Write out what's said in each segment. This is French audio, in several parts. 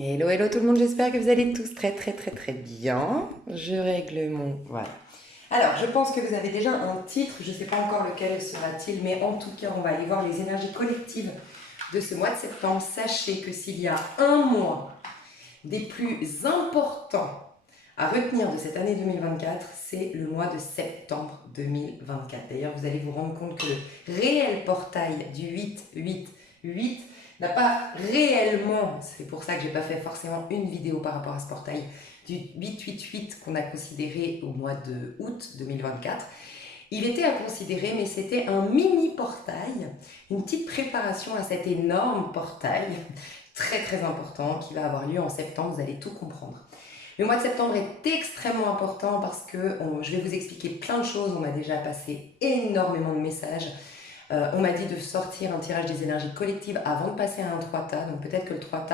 Hello, hello tout le monde, j'espère que vous allez tous très bien. Je règle mon... Voilà. Alors, je pense que vous avez déjà un titre, je ne sais pas encore lequel sera-t-il, mais en tout cas, on va aller voir les énergies collectives de ce mois de septembre. Sachez que s'il y a un mois des plus importants à retenir de cette année 2024, c'est le mois de septembre 2024. D'ailleurs, vous allez vous rendre compte que le réel portail du 888 n'a pas réellement, c'est pour ça que j'ai pas fait forcément une vidéo par rapport à ce portail, du 888 qu'on a considéré au mois de août 2024. Il était à considérer, mais c'était un mini portail, une petite préparation à cet énorme portail, très important, qui va avoir lieu en septembre, vous allez tout comprendre. Le mois de septembre est extrêmement important parce que je vais vous expliquer plein de choses, on m'a déjà passé énormément de messages. On m'a dit de sortir un tirage des énergies collectives avant de passer à un 3 donc peut-être que le 3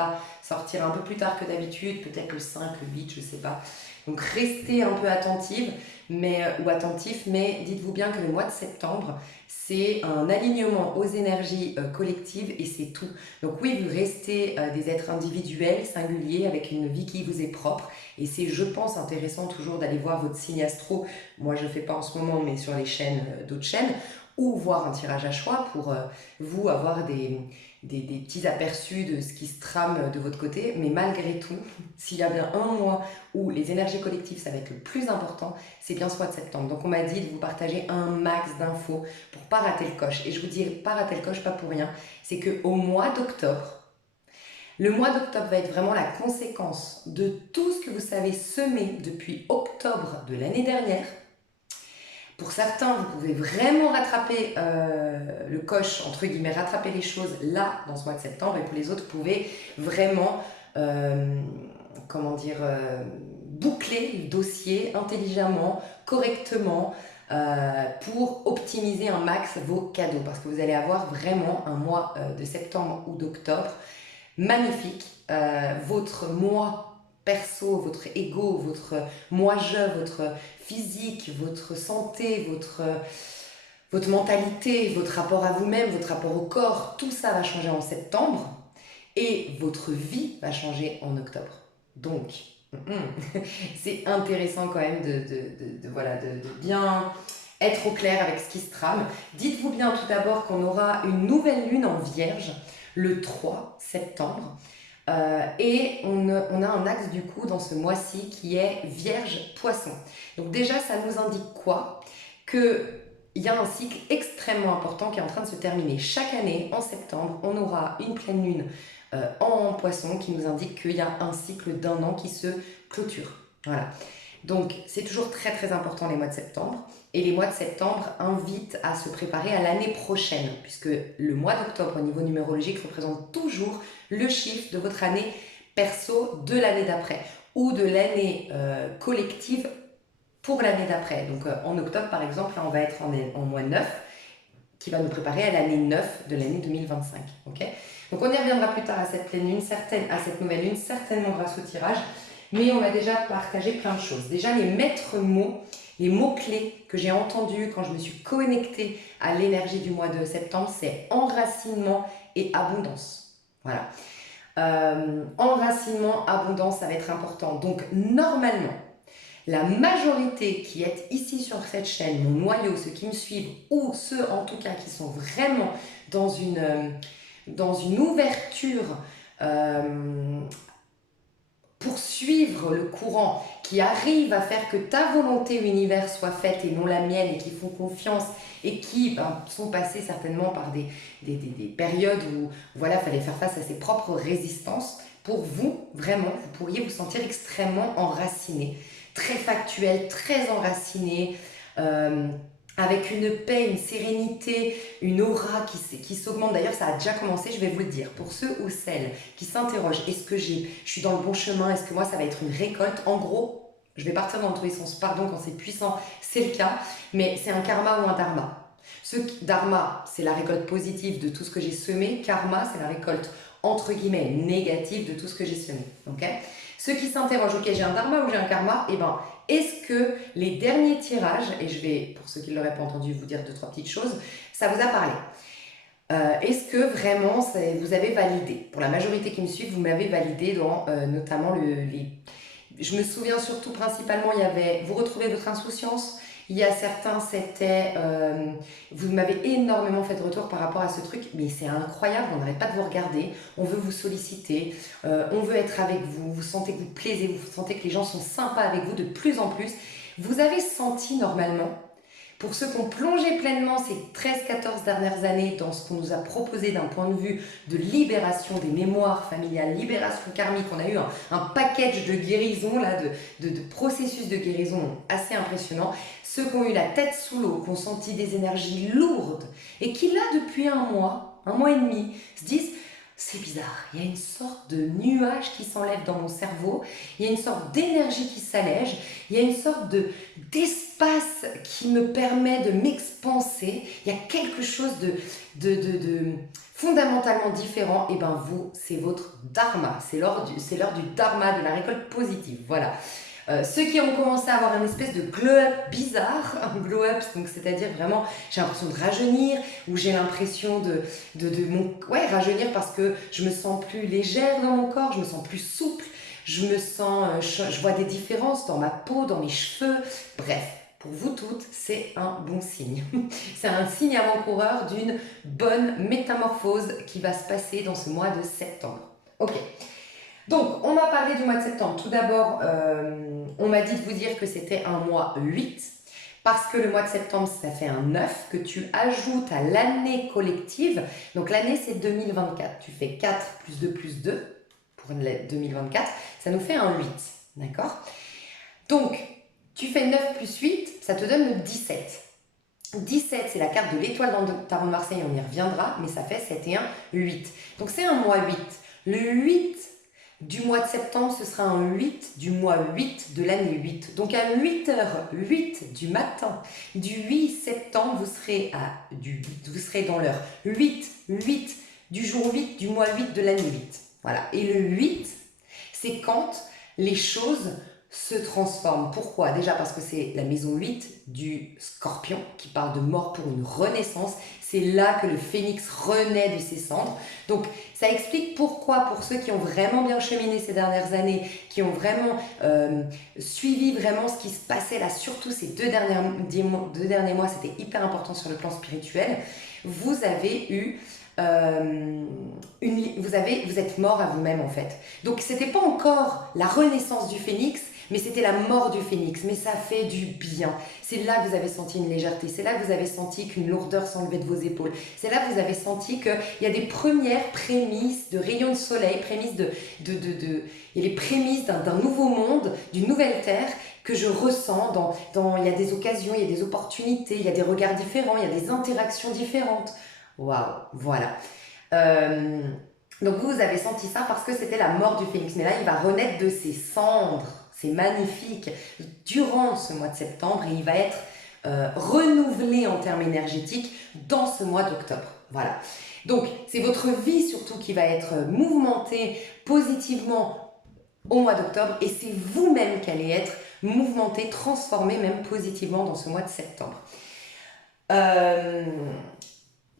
sortira un peu plus tard que d'habitude, peut-être le 5, le 8, je ne sais pas. Donc restez un peu attentive, ou attentif, mais dites-vous bien que le mois de septembre, c'est un alignement aux énergies collectives et c'est tout. Donc oui, vous restez des êtres individuels, singuliers, avec une vie qui vous est propre. Et c'est, je pense, intéressant toujours d'aller voir votre signe astro. Moi, je ne fais pas en ce moment, mais sur les chaînes, d'autres chaînes, ou voir un tirage à choix pour vous avoir des petits aperçus de ce qui se trame de votre côté. Mais malgré tout, s'il y a bien un mois où les énergies collectives, ça va être le plus important, c'est bien ce mois de septembre. Donc on m'a dit de vous partager un max d'infos pour pas rater le coche. Et je vous dis pas rater le coche, pas pour rien. C'est qu'au mois d'octobre, le mois d'octobre va être vraiment la conséquence de tout ce que vous savez semer depuis octobre de l'année dernière. Pour certains, vous pouvez vraiment rattraper le coche, entre guillemets, rattraper les choses là, dans ce mois de septembre. Et pour les autres, vous pouvez vraiment, boucler le dossier intelligemment, correctement, pour optimiser un max vos cadeaux. Parce que vous allez avoir vraiment un mois de septembre ou d'octobre magnifique. Votre moi perso, votre ego, votre moi-je, votre physique, votre santé, votre mentalité, votre rapport à vous-même, votre rapport au corps, tout ça va changer en septembre et votre vie va changer en octobre. Donc, c'est intéressant quand même de bien être au clair avec ce qui se trame. Dites-vous bien tout d'abord qu'on aura une nouvelle lune en Vierge le 3 septembre. Et on a un axe du coup dans ce mois-ci qui est Vierge-Poisson. Donc déjà, ça nous indique quoi? Qu'il y a un cycle extrêmement important qui est en train de se terminer. Chaque année, en septembre, on aura une pleine lune en Poisson qui nous indique qu'il y a un cycle d'un an qui se clôture. Voilà. Donc c'est toujours très important les mois de septembre. Et les mois de septembre invitent à se préparer à l'année prochaine, puisque le mois d'octobre au niveau numérologique représente toujours le chiffre de votre année perso de l'année d'après, ou de l'année collective pour l'année d'après. Donc en octobre par exemple, là on va être en mois 9, qui va nous préparer à l'année 9 de l'année 2025. Okay, donc on y reviendra plus tard à cette pleine lune, à cette nouvelle lune, certainement grâce au tirage. Mais on a déjà partagé plein de choses. Déjà, les maîtres mots, les mots-clés que j'ai entendus quand je me suis connectée à l'énergie du mois de septembre, c'est enracinement et abondance. Voilà. Enracinement, abondance, ça va être important. Donc, normalement, la majorité qui est ici sur cette chaîne, mon noyau, ceux qui me suivent, ou ceux en tout cas qui sont vraiment dans une ouverture pour suivre le courant, qui arrive à faire que ta volonté univers soit faite et non la mienne, et qui font confiance et qui sont passés certainement par des périodes où voilà, fallait faire face à ses propres résistances. Pour vous, vraiment, vous pourriez vous sentir extrêmement enraciné, très factuel, très enraciné, avec une paix, une sérénité, une aura qui s'augmente. D'ailleurs, ça a déjà commencé, je vais vous le dire. Pour ceux ou celles qui s'interrogent, est-ce que je suis dans le bon chemin? Est-ce que moi, ça va être une récolte? En gros, je vais partir dans tous les sens. Pardon, quand c'est puissant, c'est le cas. Mais c'est un karma ou un dharma. Dharma, c'est la récolte positive de tout ce que j'ai semé. Karma, c'est la récolte, entre guillemets, négative de tout ce que j'ai semé. Okay, ceux qui s'interrogent, ok, j'ai un dharma ou j'ai un karma? Eh ben, est-ce que les derniers tirages, et je vais, pour ceux qui ne l'auraient pas entendu, vous dire 2-3 petites choses, ça vous a parlé? Est-ce que vraiment vous avez validé? Pour la majorité qui me suit, vous m'avez validé dans notamment les... Je me souviens surtout principalement, il y avait vous retrouvez votre insouciance. Il y a certains, c'était vous m'avez énormément fait de retour par rapport à ce truc, mais c'est incroyable, on n'arrête pas de vous regarder, on veut vous solliciter, on veut être avec vous, vous sentez que vous plaisez, vous sentez que les gens sont sympas avec vous de plus en plus. Vous avez senti normalement, pour ceux qui ont plongé pleinement ces 13-14 dernières années dans ce qu'on nous a proposé d'un point de vue de libération des mémoires familiales, libération karmique, on a eu un package de guérison, là, de processus de guérison assez impressionnant. Ceux qui ont eu la tête sous l'eau, qui ont senti des énergies lourdes et qui là, depuis un mois et demi, se disent c'est bizarre, il y a une sorte de nuage qui s'enlève dans mon cerveau, il y a une sorte d'énergie qui s'allège, il y a une sorte d'espace qui me permet de m'expanser, il y a quelque chose de fondamentalement différent, et ben vous, c'est votre dharma, c'est l'heure du dharma, de la récolte positive, voilà. Ceux qui ont commencé à avoir une espèce de glow-up bizarre, un glow-up, donc c'est-à-dire vraiment, j'ai l'impression de rajeunir, ou j'ai l'impression ouais, rajeunir parce que je me sens plus légère dans mon corps, je me sens plus souple, je me sens, je vois des différences dans ma peau, dans mes cheveux, bref. Pour vous toutes, c'est un bon signe. C'est un signe avant-coureur d'une bonne métamorphose qui va se passer dans ce mois de septembre. Ok. Donc, on a parlé du mois de septembre. Tout d'abord, on m'a dit de vous dire que c'était un mois 8, parce que le mois de septembre, ça fait un 9, que tu ajoutes à l'année collective. Donc, l'année, c'est 2024. Tu fais 4 plus 2 plus 2 pour 2024. Ça nous fait un 8. D'accord? Donc, tu fais 9 plus 8, ça te donne le 17. 17, c'est la carte de l'étoile dans le tarot de Marseille, on y reviendra, mais ça fait 7 et 1, 8. Donc, c'est un mois 8. Le 8 du mois de septembre, ce sera un 8 du mois 8 de l'année 8. Donc à 8h08 du matin du 8 septembre, vous serez dans l'heure 8 du jour 8 du mois 8 de l'année 8. Voilà. Et le 8, c'est quand les choses se transforment. Pourquoi? Déjà parce que c'est la maison 8 du Scorpion qui parle de mort pour une renaissance. C'est là que le phénix renaît de ses cendres. Donc ça explique pourquoi, pour ceux qui ont vraiment bien cheminé ces dernières années, qui ont vraiment suivi vraiment ce qui se passait là, surtout ces deux derniers mois, c'était hyper important sur le plan spirituel, vous avez eu... vous êtes mort à vous-même en fait. Donc c'était pas encore la renaissance du phénix, mais c'était la mort du phénix. Mais ça fait du bien. C'est là que vous avez senti une légèreté. C'est là que vous avez senti qu'une lourdeur s'enlevait de vos épaules. C'est là que vous avez senti qu'il y a des premières prémices de rayons de soleil, il y a les prémices d'un nouveau monde, d'une nouvelle terre que je ressens il y a des occasions, il y a des opportunités, il y a des regards différents, il y a des interactions différentes. Waouh, voilà. Donc vous avez senti ça parce que c'était la mort du phénix. Mais là, il va renaître de ses cendres. C'est magnifique. Durant ce mois de septembre, et il va être renouvelé en termes énergétiques dans ce mois d'octobre. Voilà. Donc, c'est votre vie surtout qui va être mouvementée positivement au mois d'octobre. Et c'est vous-même qui allez être mouvementé, transformé même positivement dans ce mois de septembre.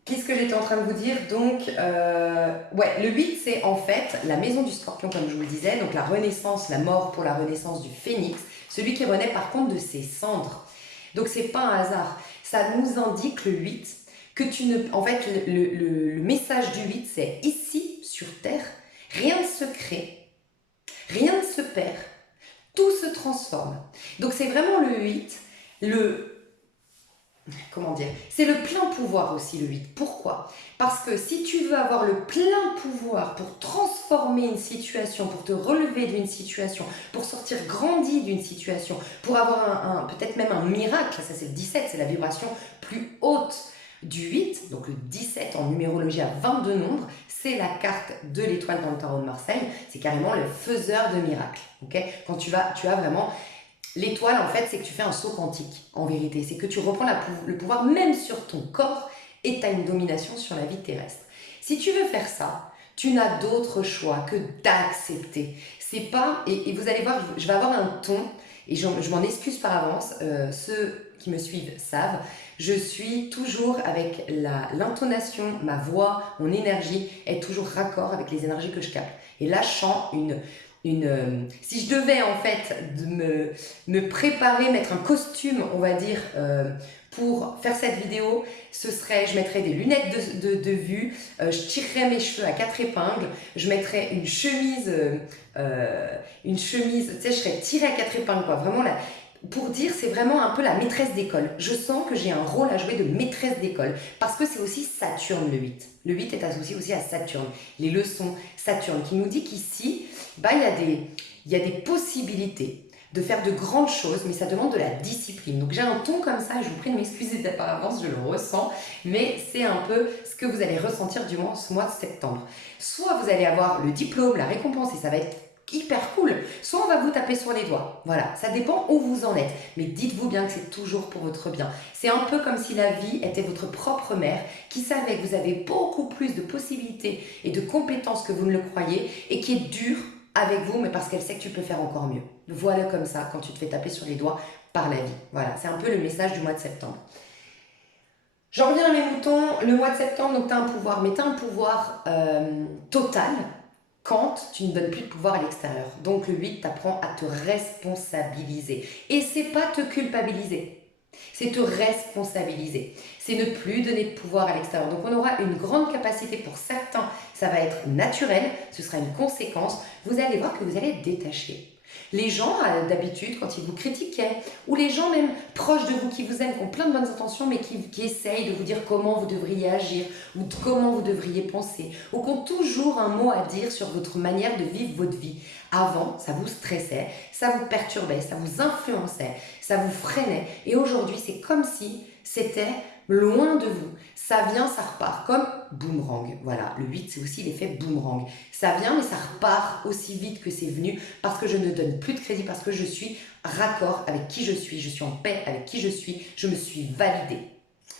Qu'est-ce que j'étais en train de vous dire? Donc, ouais, le 8, c'est en fait la maison du Scorpion, comme je vous le disais, donc la renaissance, la mort pour la renaissance du phénix, celui qui renaît par contre de ses cendres. Donc, c'est pas un hasard. Ça nous indique le 8, que tu ne... En fait, le message du 8, c'est ici, sur Terre, rien ne se crée, rien ne se perd, tout se transforme. Donc, c'est vraiment le 8, comment dire, c'est le plein pouvoir aussi le 8. Pourquoi? Parce que si tu veux avoir le plein pouvoir pour transformer une situation, pour te relever d'une situation, pour sortir grandi d'une situation, pour avoir peut-être même un miracle, ça c'est le 17, c'est la vibration plus haute du 8, donc le 17 en numérologie à 22 nombres, c'est la carte de l'étoile dans le tarot de Marseille, c'est carrément le faiseur de miracles. Okay, quand tu as vraiment... L'étoile, en fait, c'est que tu fais un saut quantique, en vérité. C'est que tu reprends le pouvoir même sur ton corps et tu as une domination sur la vie terrestre. Si tu veux faire ça, Tu n'as d'autre choix que d'accepter. C'est pas, et vous allez voir, je vais avoir un ton, et je m'en excuse par avance, ceux qui me suivent savent, je suis toujours avec l'intonation, ma voix, mon énergie est toujours raccord avec les énergies que je capte. Et là, je sens si je devais en fait me préparer, mettre un costume, on va dire, pour faire cette vidéo, ce serait, je mettrais des lunettes de vue, je tirerais mes cheveux à 4 épingles, je mettrais une chemise, tu sais, je serais tirée à 4 épingles, quoi. Vraiment, là, pour dire, c'est vraiment un peu la maîtresse d'école. Je sens que j'ai un rôle à jouer de maîtresse d'école, parce que c'est aussi Saturne le 8. Le 8 est associé aussi à Saturne, les leçons Saturne, qui nous dit qu'ici, bah, il y a des possibilités de faire de grandes choses, mais ça demande de la discipline. Donc j'ai un ton comme ça, et je vous prie de m'excuser par avance, je le ressens, mais c'est un peu ce que vous allez ressentir durant ce mois de septembre. Soit vous allez avoir le diplôme, la récompense, et ça va être hyper cool, soit on va vous taper sur les doigts. Voilà, ça dépend où vous en êtes, mais dites-vous bien que c'est toujours pour votre bien. C'est un peu comme si la vie était votre propre mère qui savait que vous avez beaucoup plus de possibilités et de compétences que vous ne le croyez et qui est dure avec vous, mais parce qu'elle sait que tu peux faire encore mieux. Voilà comme ça, quand tu te fais taper sur les doigts par la vie. Voilà, c'est un peu le message du mois de septembre. J'en reviens à mes moutons. Le mois de septembre, donc tu as un pouvoir, mais tu as un pouvoir total quand tu ne donnes plus de pouvoir à l'extérieur. Donc le 8 t'apprend à te responsabiliser. Et c'est pas te culpabiliser, c'est te responsabiliser. C'est ne plus donner de pouvoir à l'extérieur. Donc on aura une grande capacité pour certains, ça va être naturel, ce sera une conséquence. Vous allez voir que vous allez être détaché. Les gens, d'habitude, quand ils vous critiquaient, ou les gens même proches de vous qui vous aiment, qui ont plein de bonnes intentions, mais qui essayent de vous dire comment vous devriez agir, ou comment vous devriez penser, ou qui ont toujours un mot à dire sur votre manière de vivre votre vie. Avant, ça vous stressait, ça vous perturbait, ça vous influençait, ça vous freinait. Et aujourd'hui, c'est comme si c'était loin de vous. Ça vient, ça repart, comme boomerang. Voilà, le 8, c'est aussi l'effet boomerang. Ça vient, mais ça repart aussi vite que c'est venu, parce que je ne donne plus de crédit, parce que je suis raccord avec qui je suis en paix avec qui je me suis validée.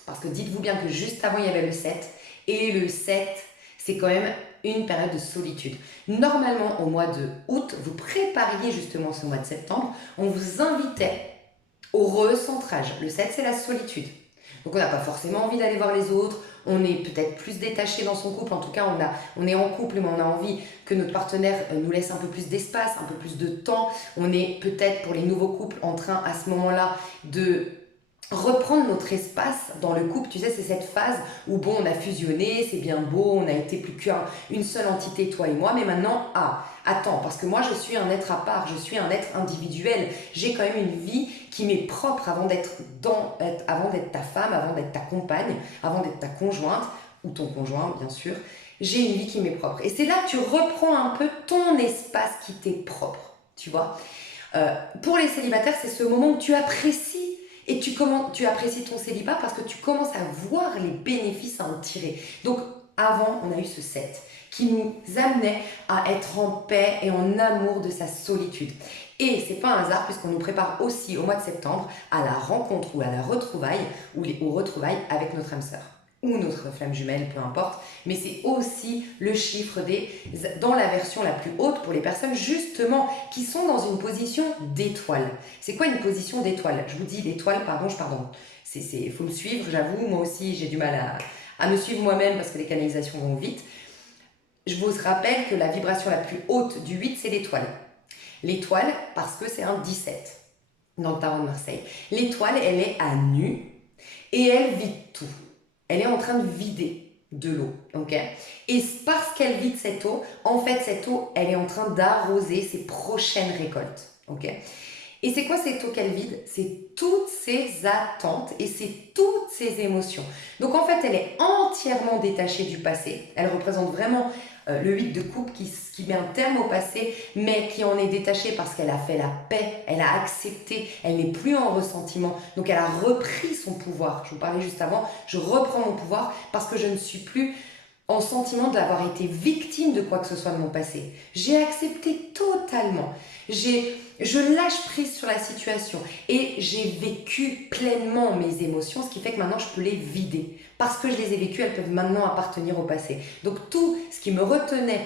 Parce que dites-vous bien que juste avant, il y avait le 7, et le 7, c'est quand même une période de solitude. Normalement, au mois de août, vous prépariez justement ce mois de septembre, on vous invitait au recentrage. Le 7, c'est la solitude. Donc on n'a pas forcément envie d'aller voir les autres, on est peut-être plus détaché dans son couple, en tout cas on est en couple, mais on a envie que notre partenaire nous laisse un peu plus d'espace, un peu plus de temps. On est peut-être pour les nouveaux couples en train à ce moment-là de reprendre notre espace dans le couple. Tu sais, c'est cette phase où bon, on a fusionné, c'est bien beau, on a été plus qu'une seule entité, toi et moi, mais maintenant, attends, parce que moi je suis un être à part, je suis un être individuel, j'ai quand même une vie qui m'est propre avant d'être ta femme, avant d'être ta compagne, avant d'être ta conjointe, ou ton conjoint bien sûr, j'ai une vie qui m'est propre. Et c'est là que tu reprends un peu ton espace qui t'est propre, tu vois. Pour les célibataires, c'est ce moment où tu apprécies. Et tu apprécies ton célibat parce que tu commences à voir les bénéfices à en tirer. Donc avant, on a eu ce 7 qui nous amenait à être en paix et en amour de sa solitude. Et c'est pas un hasard puisqu'on nous prépare aussi au mois de septembre à la rencontre ou à la retrouvaille ou aux retrouvailles avec notre âme sœur ou notre flamme jumelle, peu importe, mais c'est aussi le chiffre dans la version la plus haute pour les personnes justement qui sont dans une position d'étoile. C'est quoi une position d'étoile? Je vous dis d'étoile, pardon, il faut me suivre, j'avoue, moi aussi j'ai du mal à me suivre moi-même parce que les canalisations vont vite. Je vous rappelle que la vibration la plus haute du 8, c'est l'étoile. L'étoile, parce que c'est un 17 dans le tarot de Marseille. L'étoile, elle est à nu et elle vide tout. Elle est en train de vider de l'eau, ok? Et parce qu'elle vide cette eau, en fait, cette eau, elle est en train d'arroser ses prochaines récoltes, ok? Et c'est quoi cette eau qu'elle vide? C'est toutes ses attentes et c'est toutes ses émotions. Donc en fait, elle est entièrement détachée du passé. Elle représente vraiment le 8 de coupe qui met un terme au passé, mais qui en est détachée parce qu'elle a fait la paix, elle a accepté, elle n'est plus en ressentiment. Donc elle a repris son pouvoir. Je vous parlais juste avant, je reprends mon pouvoir parce que je ne suis plus en sentiment d'avoir été victime de quoi que ce soit de mon passé. J'ai accepté totalement. Je lâche prise sur la situation et j'ai vécu pleinement mes émotions, ce qui fait que maintenant je peux les vider. Parce que je les ai vécues, elles peuvent maintenant appartenir au passé. Donc tout ce qui me retenait,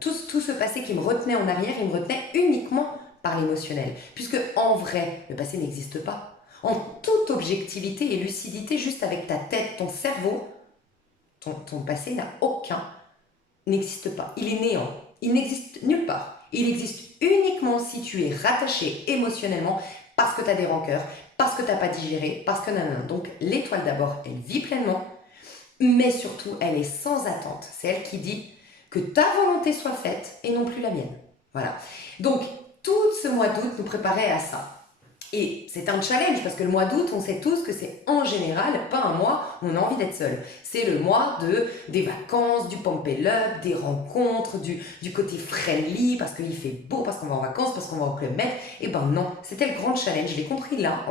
tout ce passé qui me retenait en arrière, il me retenait uniquement par l'émotionnel. Puisque en vrai, le passé n'existe pas. En toute objectivité et lucidité, juste avec ta tête, ton cerveau, ton passé n'existe pas. Il est néant. Il n'existe nulle part. Il existe uniquement si tu es rattaché émotionnellement parce que tu as des rancœurs, parce que tu n'as pas digéré, parce que nanana. Donc l'étoile d'abord, elle vit pleinement, mais surtout, elle est sans attente. C'est elle qui dit que ta volonté soit faite et non plus la mienne. Voilà. Donc tout ce mois d'août nous préparait à ça. Et c'est un challenge parce que le mois d'août, on sait tous que c'est en général pas un mois où on a envie d'être seul. C'est le mois des vacances, du pump it up, des rencontres, du côté friendly parce qu'il fait beau, parce qu'on va en vacances, parce qu'on va au Club Med. Et ben non, c'était le grand challenge. Je l'ai compris là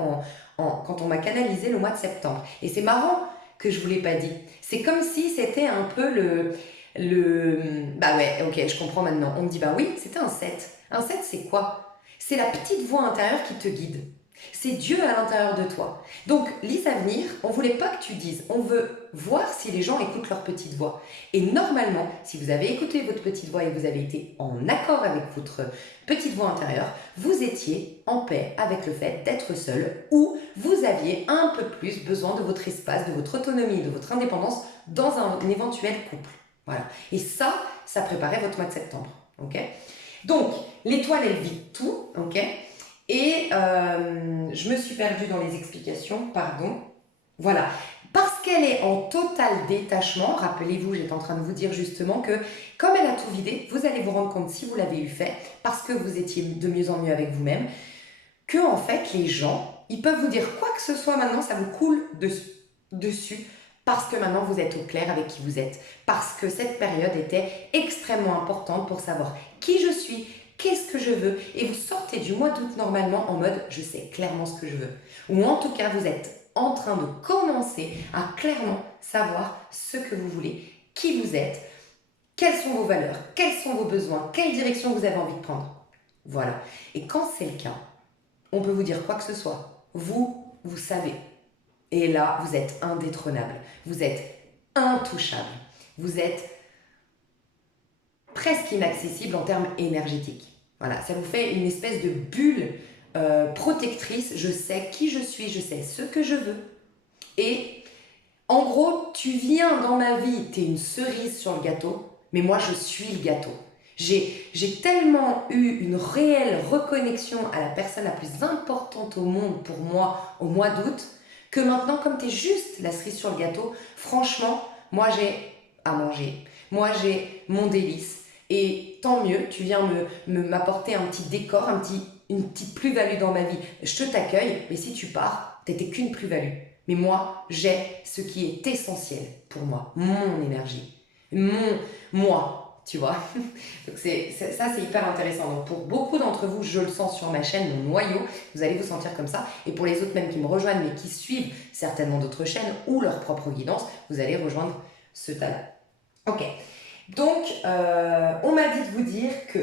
quand on m'a canalisé le mois de septembre. Et c'est marrant que je vous l'ai pas dit. C'est comme si c'était un peu bah ouais, ok, je comprends maintenant. On me dit bah oui, c'était un 7. Un 7, c'est quoi? C'est la petite voix intérieure qui te guide. C'est Dieu à l'intérieur de toi. Donc, Lise à venir, on ne voulait pas que tu dises. On veut voir si les gens écoutent leur petite voix. Et normalement, si vous avez écouté votre petite voix et vous avez été en accord avec votre petite voix intérieure, vous étiez en paix avec le fait d'être seul ou vous aviez un peu plus besoin de votre espace, de votre autonomie, de votre indépendance dans un éventuel couple. Voilà. Et ça préparait votre mois de septembre. Ok ? Donc, l'étoile, elle vit tout, ok? Et je me suis perdue dans les explications, pardon. Voilà. Parce qu'elle est en total détachement, rappelez-vous, j'étais en train de vous dire justement que comme elle a tout vidé, vous allez vous rendre compte si vous l'avez eu fait, parce que vous étiez de mieux en mieux avec vous-même, que en fait, les gens, ils peuvent vous dire quoi que ce soit maintenant, ça vous coule dessus, parce que maintenant vous êtes au clair avec qui vous êtes, parce que cette période était extrêmement importante pour savoir qui je suis, qu'est-ce que je veux, et vous sortez du mois d'août normalement en mode je sais clairement ce que je veux, ou en tout cas vous êtes en train de commencer à clairement savoir ce que vous voulez, qui vous êtes, quelles sont vos valeurs, quels sont vos besoins, quelle direction vous avez envie de prendre. Voilà. Et quand c'est le cas, on peut vous dire quoi que ce soit. Vous savez. Et là, vous êtes indétrônable. Vous êtes intouchable. Vous êtes presque inaccessible en termes énergétiques. Voilà, ça vous fait une espèce de bulle protectrice. Je sais qui je suis, je sais ce que je veux. Et en gros, tu viens dans ma vie, tu es une cerise sur le gâteau, mais moi, je suis le gâteau. J'ai tellement eu une réelle reconnexion à la personne la plus importante au monde pour moi au mois d'août, que maintenant, comme tu es juste la cerise sur le gâteau, franchement, moi j'ai à manger. Moi j'ai mon délice. Et tant mieux, tu viens m'apporter un petit décor, une petite plus-value dans ma vie. Je t'accueille, mais si tu pars, t'étais qu'une plus-value. Mais moi, j'ai ce qui est essentiel pour moi, mon énergie, moi. Tu vois, donc ça c'est hyper intéressant. Donc pour beaucoup d'entre vous, je le sens sur ma chaîne, mon noyau, vous allez vous sentir comme ça. Et pour les autres même qui me rejoignent mais qui suivent certainement d'autres chaînes ou leur propre guidance, vous allez rejoindre ce talent. Ok, donc on m'a dit de vous dire que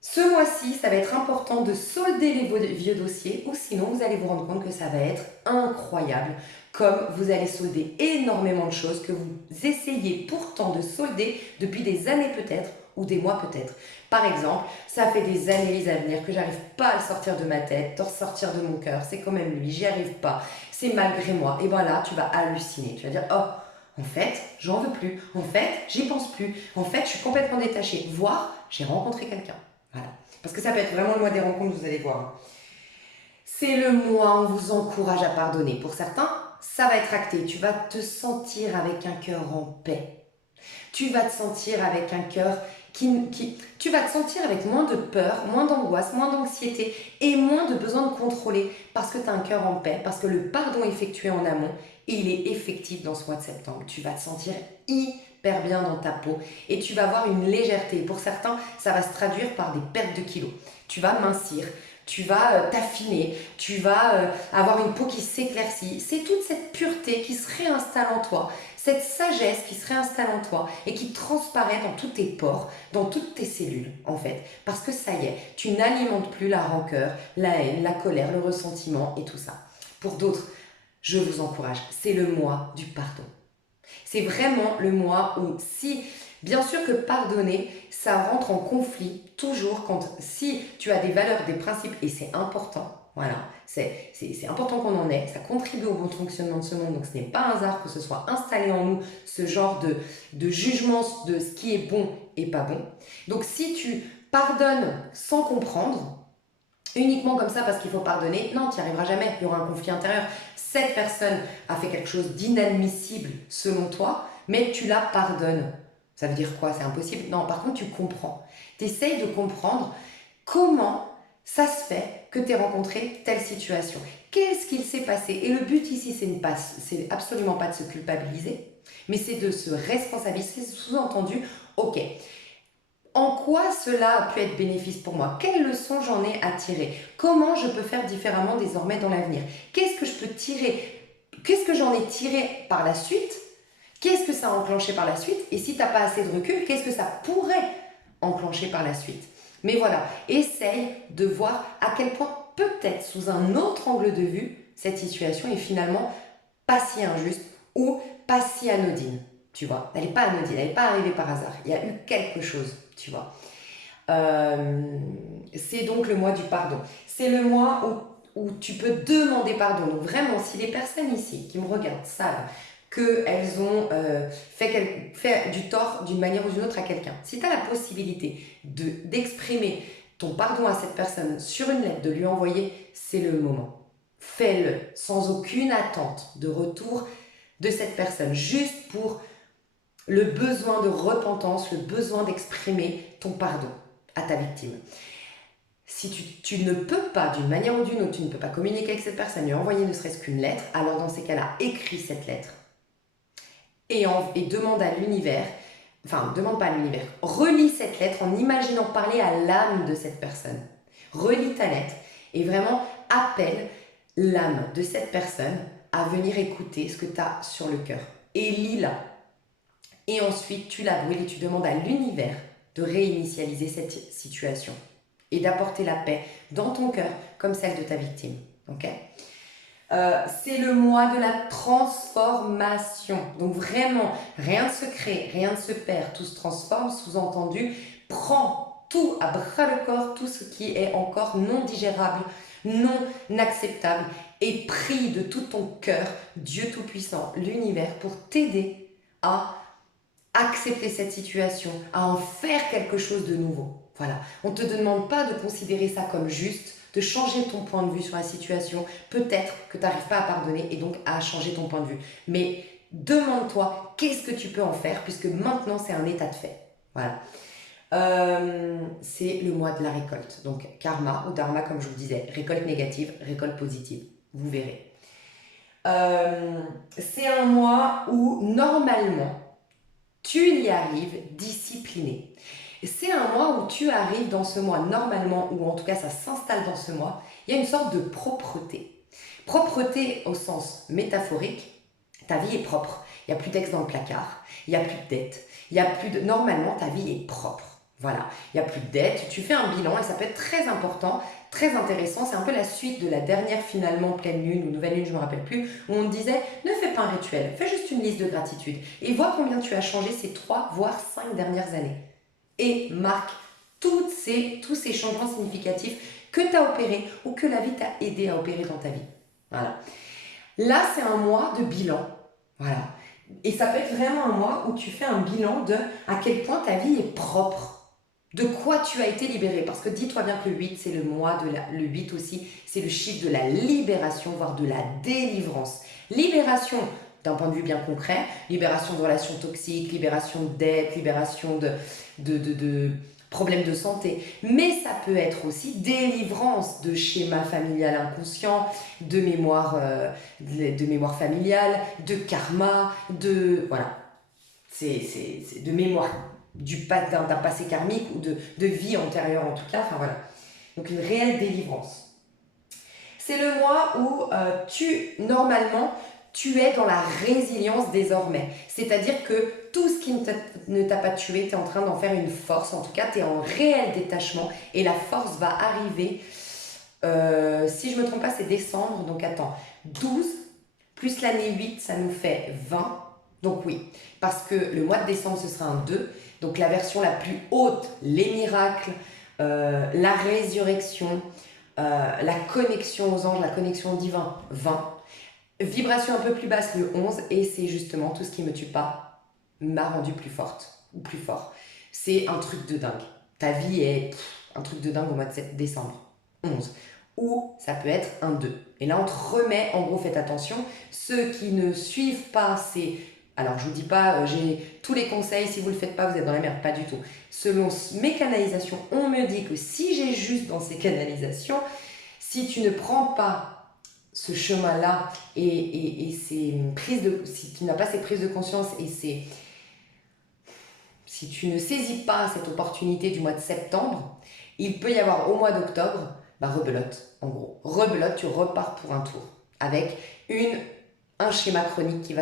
ce mois-ci, ça va être important de solder les vieux dossiers ou sinon vous allez vous rendre compte que ça va être incroyable. Comme vous allez solder énormément de choses que vous essayez pourtant de solder depuis des années peut-être ou des mois peut-être. Par exemple, ça fait des années à venir que j'arrive pas à le sortir de ma tête, de ressortir de mon cœur, c'est quand même lui, j'y arrive pas, c'est malgré moi. Et voilà, tu vas halluciner, tu vas dire oh, en fait, j'en veux plus, en fait, j'y pense plus, en fait, je suis complètement détachée, voire j'ai rencontré quelqu'un. Voilà. Parce que ça peut être vraiment le mois des rencontres, vous allez voir. C'est le mois où on vous encourage à pardonner. Pour certains, ça va être acté. Tu vas te sentir avec un cœur en paix. Tu vas te sentir avec un cœur tu vas te sentir avec moins de peur, moins d'angoisse, moins d'anxiété et moins de besoin de contrôler parce que tu as un cœur en paix, parce que le pardon est effectué en amont et il est effectif dans ce mois de septembre. Tu vas te sentir hyper bien dans ta peau et tu vas avoir une légèreté. Pour certains, ça va se traduire par des pertes de kilos. Tu vas mincir. Tu vas t'affiner, tu vas avoir une peau qui s'éclaircit. C'est toute cette pureté qui se réinstalle en toi. cette sagesse qui se réinstalle en toi et qui transparaît dans tous tes pores, dans toutes tes cellules en fait. Parce que ça y est, tu n'alimentes plus la rancœur, la haine, la colère, le ressentiment et tout ça. Pour d'autres, je vous encourage, c'est le mois du pardon. C'est vraiment le mois où si, bien sûr que pardonner, ça rentre en conflit toujours si tu as des valeurs, des principes, et c'est important, voilà, c'est important qu'on en ait, ça contribue au bon fonctionnement de ce monde, donc ce n'est pas un hasard que ce soit installé en nous, ce genre de jugement de ce qui est bon et pas bon. Donc si tu pardonnes sans comprendre, uniquement comme ça parce qu'il faut pardonner, non, tu n'y arriveras jamais, il y aura un conflit intérieur. Cette personne a fait quelque chose d'inadmissible selon toi, mais tu la pardonnes. Ça veut dire quoi? C'est impossible? Non, par contre, tu comprends. Tu essayes de comprendre comment ça se fait que tu aies rencontré telle situation. Qu'est-ce qu'il s'est passé? Et le but ici, c'est absolument pas de se culpabiliser, mais c'est de se responsabiliser, sous-entendu, ok, en quoi cela a pu être bénéfice pour moi? Quelles leçons j'en ai à tirer? Comment je peux faire différemment désormais dans l'avenir? Qu'est-ce que je peux tirer? Qu'est-ce que j'en ai tiré par la suite? Qu'est-ce que ça a enclenché par la suite? Et si tu n'as pas assez de recul, qu'est-ce que ça pourrait enclencher par la suite? Mais voilà, essaye de voir à quel point peut-être sous un autre angle de vue, cette situation est finalement pas si injuste ou pas si anodine. Tu vois, elle n'est pas anodine, elle n'est pas arrivée par hasard. Il y a eu quelque chose, tu vois. C'est donc le mois du pardon. C'est le mois où tu peux demander pardon. Donc vraiment, si les personnes ici qui me regardent savent qu'elles ont fait du tort d'une manière ou d'une autre à quelqu'un, si tu as la possibilité d'exprimer ton pardon à cette personne sur une lettre, de lui envoyer, c'est le moment. Fais-le sans aucune attente de retour de cette personne, juste pour le besoin de repentance, le besoin d'exprimer ton pardon à ta victime. Si tu ne peux pas, d'une manière ou d'une autre, tu ne peux pas communiquer avec cette personne, lui envoyer ne serait-ce qu'une lettre, alors dans ces cas-là, écris cette lettre et demande à l'univers, enfin, demande pas à l'univers, relis cette lettre en imaginant parler à l'âme de cette personne. Relis ta lettre et vraiment appelle l'âme de cette personne à venir écouter ce que tu as sur le cœur. Et lis-la. Et ensuite, tu la brûles et tu demandes à l'univers de réinitialiser cette situation et d'apporter la paix dans ton cœur comme celle de ta victime. Okay? C'est le mois de la transformation. Donc vraiment, rien ne se crée, rien ne se perd, tout se transforme. Sous-entendu, prends tout à bras le corps, tout ce qui est encore non digérable, non acceptable, et prie de tout ton cœur Dieu Tout-Puissant, l'univers, pour t'aider à accepter cette situation, à en faire quelque chose de nouveau. Voilà. On ne te demande pas de considérer ça comme juste, de changer ton point de vue sur la situation. Peut-être que tu n'arrives pas à pardonner et donc à changer ton point de vue. Mais demande-toi qu'est-ce que tu peux en faire, puisque maintenant c'est un état de fait. Voilà. C'est le mois de la récolte. Donc karma ou dharma, comme je vous disais, récolte négative, récolte positive. Vous verrez. C'est un mois où normalement tu y arrives discipliné. C'est un mois où tu arrives dans ce mois normalement, ou en tout cas ça s'installe dans ce mois, il y a une sorte de propreté. Propreté au sens métaphorique, ta vie est propre, il n'y a plus d'ex dans le placard, il n'y a plus de dettes, normalement ta vie est propre. Voilà, il n'y a plus de dettes, tu fais un bilan et ça peut être très important, très intéressant. C'est un peu la suite de la dernière finalement pleine lune ou nouvelle lune, je ne me rappelle plus, où on te disait ne fais pas un rituel, fais juste une liste de gratitude et vois combien tu as changé ces 3 voire 5 dernières années. Et marque tous ces changements significatifs que tu as opérés ou que la vie t'a aidé à opérer dans ta vie. Voilà. Là, c'est un mois de bilan. Voilà. Et ça peut être vraiment un mois où tu fais un bilan de à quel point ta vie est propre. De quoi tu as été libéré. Parce que dis-toi bien que le 8, c'est le mois le 8 aussi, c'est le chiffre de la libération, voire de la délivrance. Libération d'un point de vue bien concret, libération de relations toxiques, libération de dettes, libération de problèmes de santé. Mais ça peut être aussi délivrance de schémas familial inconscients, de mémoire familiale, de karma, voilà. C'est de mémoire d'un passé karmique ou de vie antérieure en tout cas. Enfin voilà. Donc une réelle délivrance. C'est le mois où normalement, tu es dans la résilience désormais. C'est-à-dire que tout ce qui ne t'a pas tué, tu es en train d'en faire une force. En tout cas, tu es en réel détachement et la force va arriver. Si je ne me trompe pas, c'est décembre. Donc attends, 12 plus l'année 8, ça nous fait 20. Donc oui, parce que le mois de décembre, ce sera un 2. Donc la version la plus haute, les miracles, la résurrection, la connexion aux anges, la connexion au divin, 20. Vibration un peu plus basse, le 11. Et c'est justement tout ce qui ne me tue pas m'a rendue plus forte ou plus fort. C'est un truc de dingue. Ta vie est un truc de dingue au mois de décembre, 11. Ou ça peut être un 2. Et là, on te remet, en gros, faites attention. Ceux qui ne suivent pas ces... Alors, je vous dis pas, j'ai tous les conseils, si vous ne le faites pas, vous êtes dans la merde. Pas du tout. Selon mes canalisations, on me dit que si j'ai juste dans ces canalisations, si tu ne prends pas ce chemin-là et ces prises de... Si tu n'as pas ces prises de conscience et si tu ne saisis pas cette opportunité du mois de septembre, il peut y avoir au mois d'octobre, rebelote, en gros. Rebelote, tu repars pour un tour avec un schéma chronique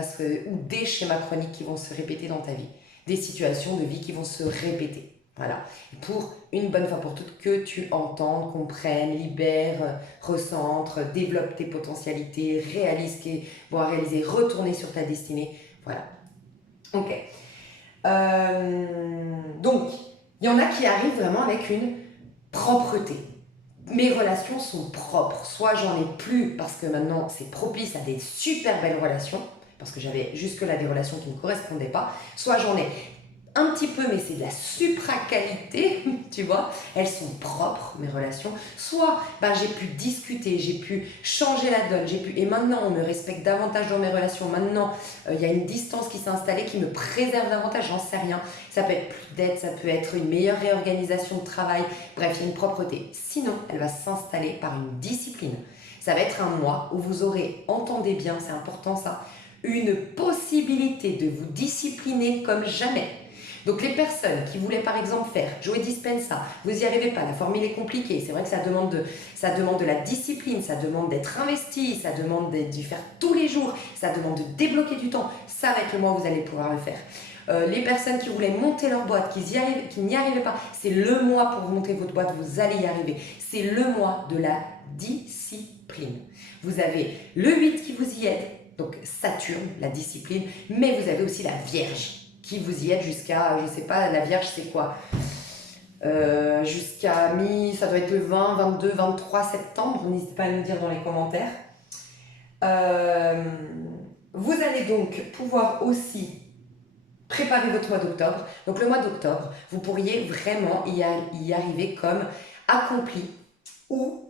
ou des schémas chroniques qui vont se répéter dans ta vie. Des situations de vie qui vont se répéter. Voilà. Pour une bonne fois pour toutes, que tu entendes, comprennes, libères, recentres, développes tes potentialités, réalises ce qui est bon à réaliser, retourner sur ta destinée. Voilà. Ok. Donc, il y en a qui arrivent vraiment avec une propreté. Mes relations sont propres. Soit j'en ai plus parce que maintenant c'est propice à des super belles relations, parce que j'avais jusque-là des relations qui ne correspondaient pas. Soit j'en ai un petit peu, mais c'est de la supra-qualité, tu vois. Elles sont propres, mes relations. Soit j'ai pu discuter, j'ai pu changer la donne, et maintenant on me respecte davantage dans mes relations. Maintenant, il y a une distance qui s'est installée qui me préserve davantage, j'en sais rien. Ça peut être plus d'aide, ça peut être une meilleure réorganisation de travail. Bref, il y a une propreté. Sinon, elle va s'installer par une discipline. Ça va être un mois où vous aurez, entendez bien, c'est important ça, une possibilité de vous discipliner comme jamais. Donc les personnes qui voulaient par exemple faire Joe Dispenza, vous n'y arrivez pas, la formule est compliquée, c'est vrai que ça demande de la discipline, ça demande d'être investi, ça demande d'y faire tous les jours, ça demande de débloquer du temps, ça va être le mois où vous allez pouvoir le faire. Les personnes qui voulaient monter leur boîte, qui n'y arrivaient pas, c'est le mois pour monter votre boîte, vous allez y arriver. C'est le mois de la discipline. Vous avez le 8 qui vous y aide, donc Saturne, la discipline, mais vous avez aussi la Vierge qui vous y aide jusqu'à, je sais pas, la Vierge c'est quoi, jusqu'à ça doit être le 20, 22, 23 septembre, n'hésitez pas à nous dire dans les commentaires. Vous allez donc pouvoir aussi préparer votre mois d'octobre. Donc le mois d'octobre, vous pourriez vraiment y arriver comme accompli ou...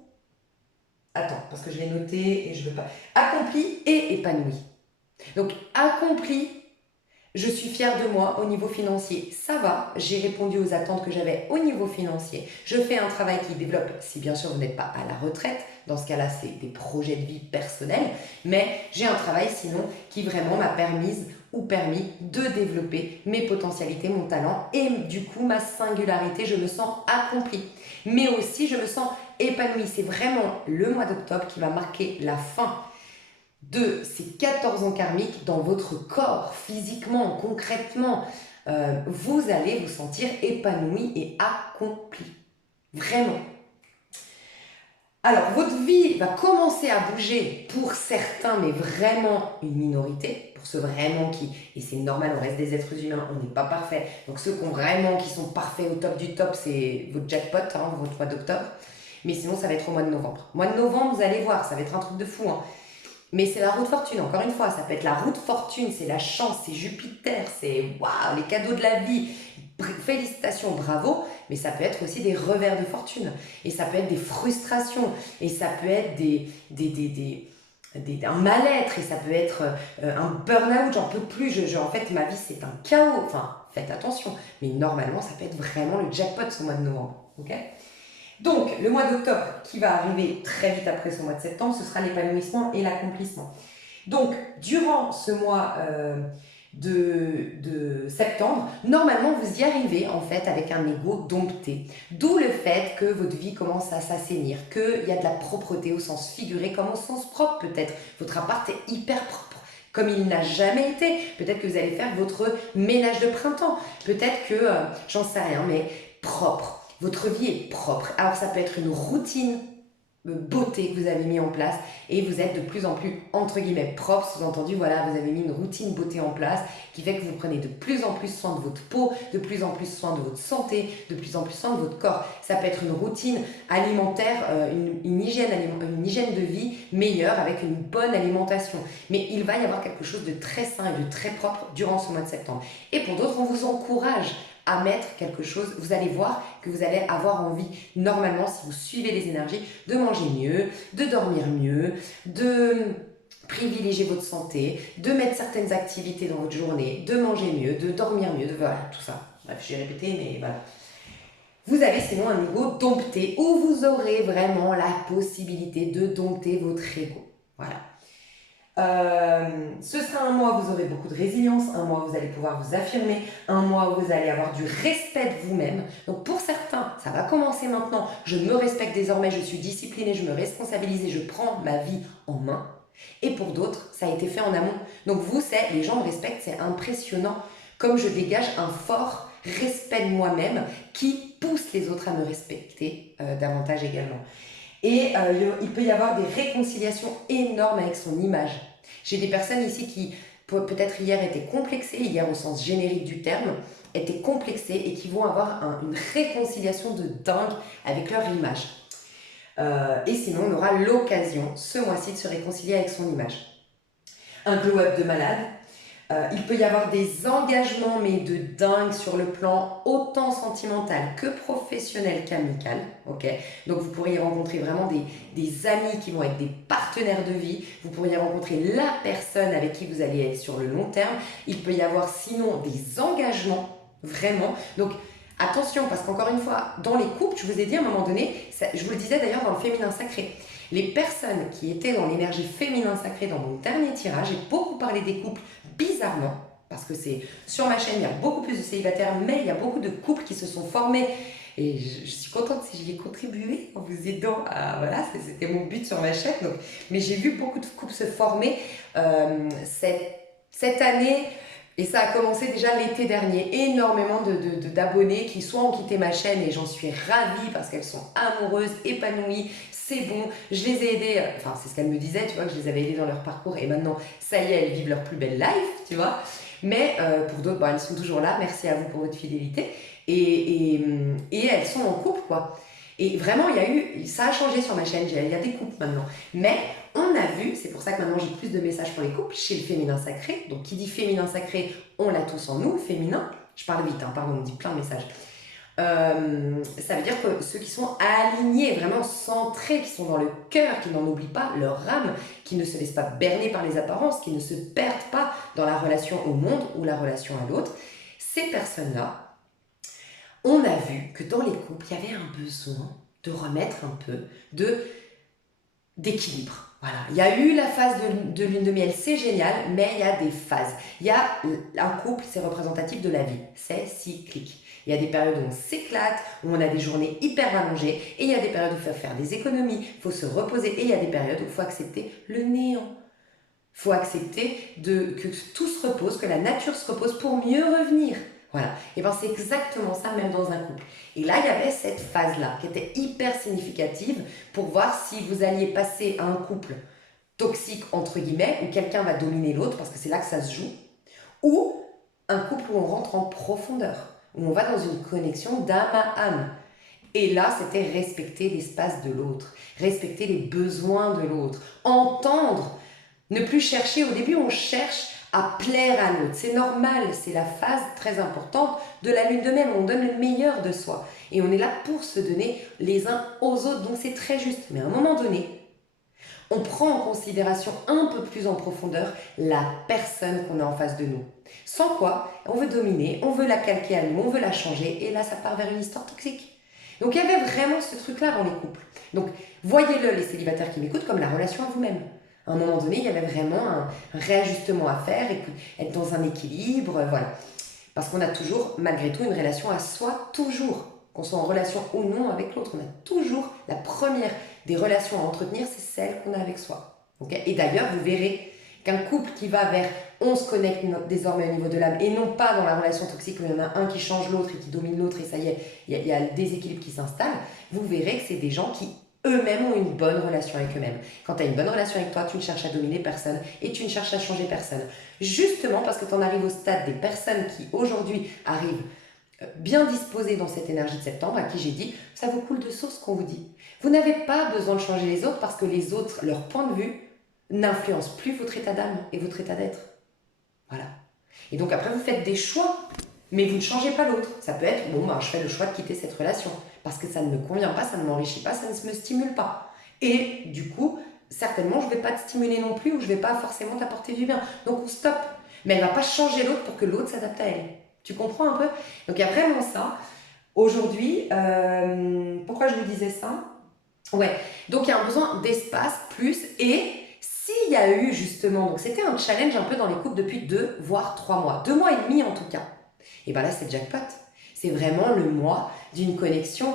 Attends, parce que je l'ai noté et je veux pas... Accompli et épanoui. Donc accompli, je suis fière de moi au niveau financier. Ça va, j'ai répondu aux attentes que j'avais au niveau financier. Je fais un travail qui développe, si bien sûr vous n'êtes pas à la retraite, dans ce cas-là c'est des projets de vie personnels, mais j'ai un travail sinon qui vraiment m'a permis de développer mes potentialités, mon talent et du coup ma singularité, je me sens accomplie. Mais aussi je me sens épanouie. C'est vraiment le mois d'octobre qui va marquer la fin de ces 14 ans karmiques dans votre corps, physiquement, concrètement. Vous allez vous sentir épanoui et accompli. Vraiment. Alors, votre vie va commencer à bouger pour certains, mais vraiment une minorité. Pour ceux vraiment qui... Et c'est normal, on reste des êtres humains, on n'est pas parfait. Donc ceux qui sont parfaits au top du top, c'est votre jackpot, votre mois d'octobre. Mais sinon, ça va être au mois de novembre. Mois de novembre, vous allez voir, ça va être un truc de fou. Mais c'est la roue de fortune, encore une fois, ça peut être la roue de fortune, c'est la chance, c'est Jupiter, c'est waouh, les cadeaux de la vie. Félicitations, bravo, mais ça peut être aussi des revers de fortune, et ça peut être des frustrations, et ça peut être un mal-être, et ça peut être un burn-out, j'en peux plus, en fait ma vie c'est un chaos, enfin faites attention, mais normalement ça peut être vraiment le jackpot ce mois de novembre, ok ? Donc, le mois d'octobre qui va arriver très vite après ce mois de septembre, ce sera l'épanouissement et l'accomplissement. Donc, durant ce mois de septembre, normalement, vous y arrivez en fait avec un ego dompté. D'où le fait que votre vie commence à s'assainir, qu'il y a de la propreté au sens figuré comme au sens propre peut-être. Votre appart est hyper propre. comme il n'a jamais été. Peut-être que vous allez faire votre ménage de printemps. Peut-être que, j'en sais rien, mais propre. Votre vie est propre. Alors ça peut être une routine beauté que vous avez mis en place et vous êtes de plus en plus entre guillemets propre, sous-entendu voilà, vous avez mis une routine beauté en place qui fait que vous prenez de plus en plus soin de votre peau, de plus en plus soin de votre santé, de plus en plus soin de votre corps. Ça peut être une routine alimentaire, une hygiène de vie meilleure avec une bonne alimentation, mais il va y avoir quelque chose de très sain et de très propre durant ce mois de septembre. Et pour d'autres, on vous encourage à mettre quelque chose, vous allez voir que vous allez avoir envie, normalement, si vous suivez les énergies, de manger mieux, de dormir mieux, de privilégier votre santé, de mettre certaines activités dans votre journée, de manger mieux, de dormir mieux, de voilà, tout ça. Bref, j'ai répété, mais voilà. Vous avez sinon un ego dompté, où vous aurez vraiment la possibilité de dompter votre ego. Voilà. Ce sera un mois où vous aurez beaucoup de résilience, un mois où vous allez pouvoir vous affirmer, un mois où vous allez avoir du respect de vous-même. Donc pour certains, ça va commencer maintenant. Je me respecte désormais, je suis disciplinée, je me responsabilise et je prends ma vie en main. Et pour d'autres, ça a été fait en amont. Donc vous, c'est les gens me respectent, c'est impressionnant. Comme je dégage un fort respect de moi-même qui pousse les autres à me respecter davantage également. Et il peut y avoir des réconciliations énormes avec son image. J'ai des personnes ici qui, peut-être hier, étaient complexées, hier au sens générique du terme, étaient complexées et qui vont avoir une réconciliation de dingue avec leur image. Et sinon, on aura l'occasion, ce mois-ci, de se réconcilier avec son image. Un glow-up de malade. Il peut y avoir des engagements, mais de dingue sur le plan autant sentimental que professionnel qu'amical. Okay, donc vous pourriez rencontrer vraiment des amis qui vont être des partenaires de vie. Vous pourriez rencontrer la personne avec qui vous allez être sur le long terme. Il peut y avoir sinon des engagements, vraiment. Donc attention, parce qu'encore une fois, dans les couples, je vous ai dit à un moment donné, je vous le disais d'ailleurs dans le féminin sacré, les personnes qui étaient dans l'énergie féminin sacré dans mon dernier tirage, j'ai beaucoup parlé des couples bizarrement, parce que c'est sur ma chaîne, il y a beaucoup plus de célibataires, mais il y a beaucoup de couples qui se sont formés. Et je suis contente si j'y ai contribué en vous aidant à... Voilà, c'était mon but sur ma chaîne. Donc, mais j'ai vu beaucoup de couples se former cette année. Et ça a commencé déjà l'été dernier. Énormément d'abonnés qui soit ont quitté ma chaîne et j'en suis ravie parce qu'elles sont amoureuses, épanouies. C'est bon, je les ai aidées, enfin c'est ce qu'elles me disaient, tu vois, que je les avais aidées dans leur parcours et maintenant, ça y est, elles vivent leur plus belle life, tu vois. Mais pour d'autres, elles sont toujours là, merci à vous pour votre fidélité. Et elles sont en couple, quoi. Et vraiment, ça a changé sur ma chaîne, il y a des couples maintenant. Mais on a vu, c'est pour ça que maintenant j'ai plus de messages pour les couples, chez le féminin sacré. Donc qui dit féminin sacré, on l'a tous en nous, le féminin. Je parle vite, hein, pardon, on me dit plein de messages. Ça veut dire que ceux qui sont alignés, vraiment centrés, qui sont dans le cœur, qui n'en oublient pas leur âme, qui ne se laissent pas berner par les apparences, qui ne se perdent pas dans la relation au monde ou la relation à l'autre, ces personnes-là, on a vu que dans les couples, il y avait un besoin de remettre un peu d'équilibre. Voilà. Il y a eu la phase de lune de miel, c'est génial, mais il y a des phases. Il y a un couple, c'est représentatif de la vie, c'est cyclique. Il y a des périodes où on s'éclate, où on a des journées hyper rallongées, et il y a des périodes où il faut faire des économies, il faut se reposer, et il y a des périodes où il faut accepter le néant. Il faut accepter que tout se repose, que la nature se repose pour mieux revenir. Voilà. Et bien c'est exactement ça même dans un couple. Et là, il y avait cette phase-là qui était hyper significative pour voir si vous alliez passer à un couple toxique, entre guillemets, où quelqu'un va dominer l'autre, parce que c'est là que ça se joue, ou un couple où on rentre en profondeur, où on va dans une connexion d'âme à âme. Et là, c'était respecter l'espace de l'autre, respecter les besoins de l'autre, entendre, ne plus chercher. Au début, on cherche à plaire à l'autre. C'est normal, c'est la phase très importante de la lune de miel où on donne le meilleur de soi. Et on est là pour se donner les uns aux autres, donc c'est très juste. Mais à un moment donné, on prend en considération un peu plus en profondeur la personne qu'on a en face de nous. Sans quoi, on veut dominer, on veut la calquer à nous, on veut la changer, et là, ça part vers une histoire toxique. Donc il y avait vraiment ce truc-là dans les couples. Donc voyez-le, les célibataires qui m'écoutent, comme la relation à vous-même. À un moment donné, il y avait vraiment un réajustement à faire, être dans un équilibre, voilà. Parce qu'on a toujours, malgré tout, une relation à soi, toujours. Qu'on soit en relation ou non avec l'autre, on a toujours la première des relations à entretenir, c'est celle qu'on a avec soi. Okay, et d'ailleurs, vous verrez qu'un couple qui va vers on se connecte désormais au niveau de l'âme et non pas dans la relation toxique où il y en a un qui change l'autre et qui domine l'autre et ça y est, il y a le déséquilibre qui s'installe, vous verrez que c'est des gens qui eux-mêmes ont une bonne relation avec eux-mêmes. Quand tu as une bonne relation avec toi, tu ne cherches à dominer personne et tu ne cherches à changer personne. Justement parce que tu en arrives au stade des personnes qui aujourd'hui arrivent bien disposées dans cette énergie de septembre, à qui j'ai dit, ça vous coule de source qu'on vous dit. Vous n'avez pas besoin de changer les autres parce que les autres, leur point de vue, n'influencent plus votre état d'âme et votre état d'être. Voilà. Et donc après, vous faites des choix, mais vous ne changez pas l'autre. Ça peut être, bon, ben, je fais le choix de quitter cette relation parce que ça ne me convient pas, ça ne m'enrichit pas, ça ne me stimule pas. Et du coup, certainement, je ne vais pas te stimuler non plus ou je ne vais pas forcément t'apporter du bien. Donc on stoppe. Mais elle ne va pas changer l'autre pour que l'autre s'adapte à elle. Tu comprends un peu? Donc il y a vraiment ça. Aujourd'hui, pourquoi je vous disais ça? Ouais, donc il y a un besoin d'espace plus et s'il y a eu justement, donc c'était un challenge un peu dans les couples depuis 2 voire 3 mois, 2 mois et demi en tout cas. Et bien là c'est jackpot, c'est vraiment le mois d'une connexion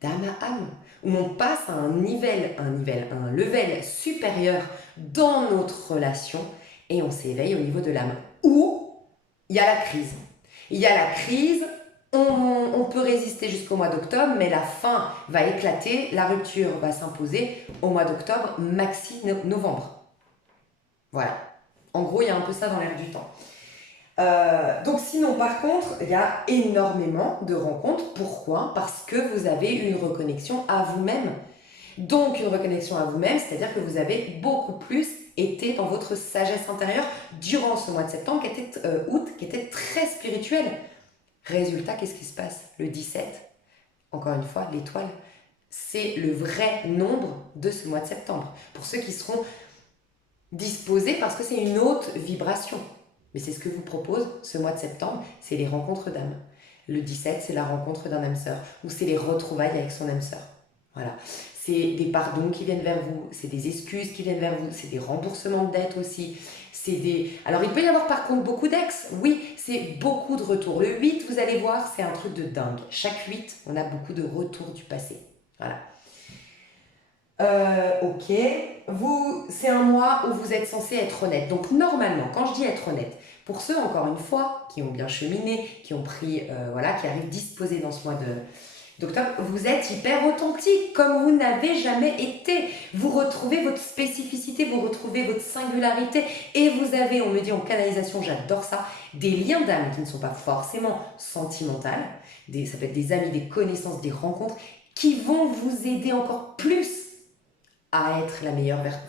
d'âme à âme, où on passe à un level supérieur dans notre relation et on s'éveille au niveau de l'âme. Où il y a la crise. Il y a la crise, on peut résister jusqu'au mois d'octobre, mais la fin va éclater, la rupture va s'imposer au mois d'octobre, maxi novembre. Voilà. En gros, il y a un peu ça dans l'air du temps. Donc sinon, par contre, il y a énormément de rencontres. Pourquoi? Parce que vous avez une reconnexion à vous-même. Donc une reconnexion à vous-même, c'est-à-dire que vous avez beaucoup plus été dans votre sagesse intérieure durant ce mois de septembre, août, qui était très spirituel. Résultat, qu'est-ce qui se passe? Le 17, encore une fois, l'étoile, c'est le vrai nombre de ce mois de septembre. Pour ceux qui seront disposés, parce que c'est une haute vibration. Mais c'est ce que vous propose ce mois de septembre, c'est les rencontres d'âmes. Le 17, c'est la rencontre d'un âme sœur, ou c'est les retrouvailles avec son âme sœur. Voilà. C'est des pardons qui viennent vers vous, c'est des excuses qui viennent vers vous, c'est des remboursements de dettes aussi. Alors il peut y avoir par contre beaucoup d'ex, oui, c'est beaucoup de retours. Le 8, vous allez voir, c'est un truc de dingue. Chaque 8, on a beaucoup de retours du passé. Voilà. Ok, c'est un mois où vous êtes censé être honnête. Donc normalement, quand je dis être honnête, pour ceux encore une fois qui ont bien cheminé, qui ont pris, qui arrivent disposés dans ce mois d'octobre, vous êtes hyper authentique, comme vous n'avez jamais été. Vous retrouvez votre spécificité, vous retrouvez votre singularité et vous avez, on me dit en canalisation, j'adore ça, des liens d'âme qui ne sont pas forcément sentimentales, ça peut être des amis, des connaissances, des rencontres qui vont vous aider encore plus à être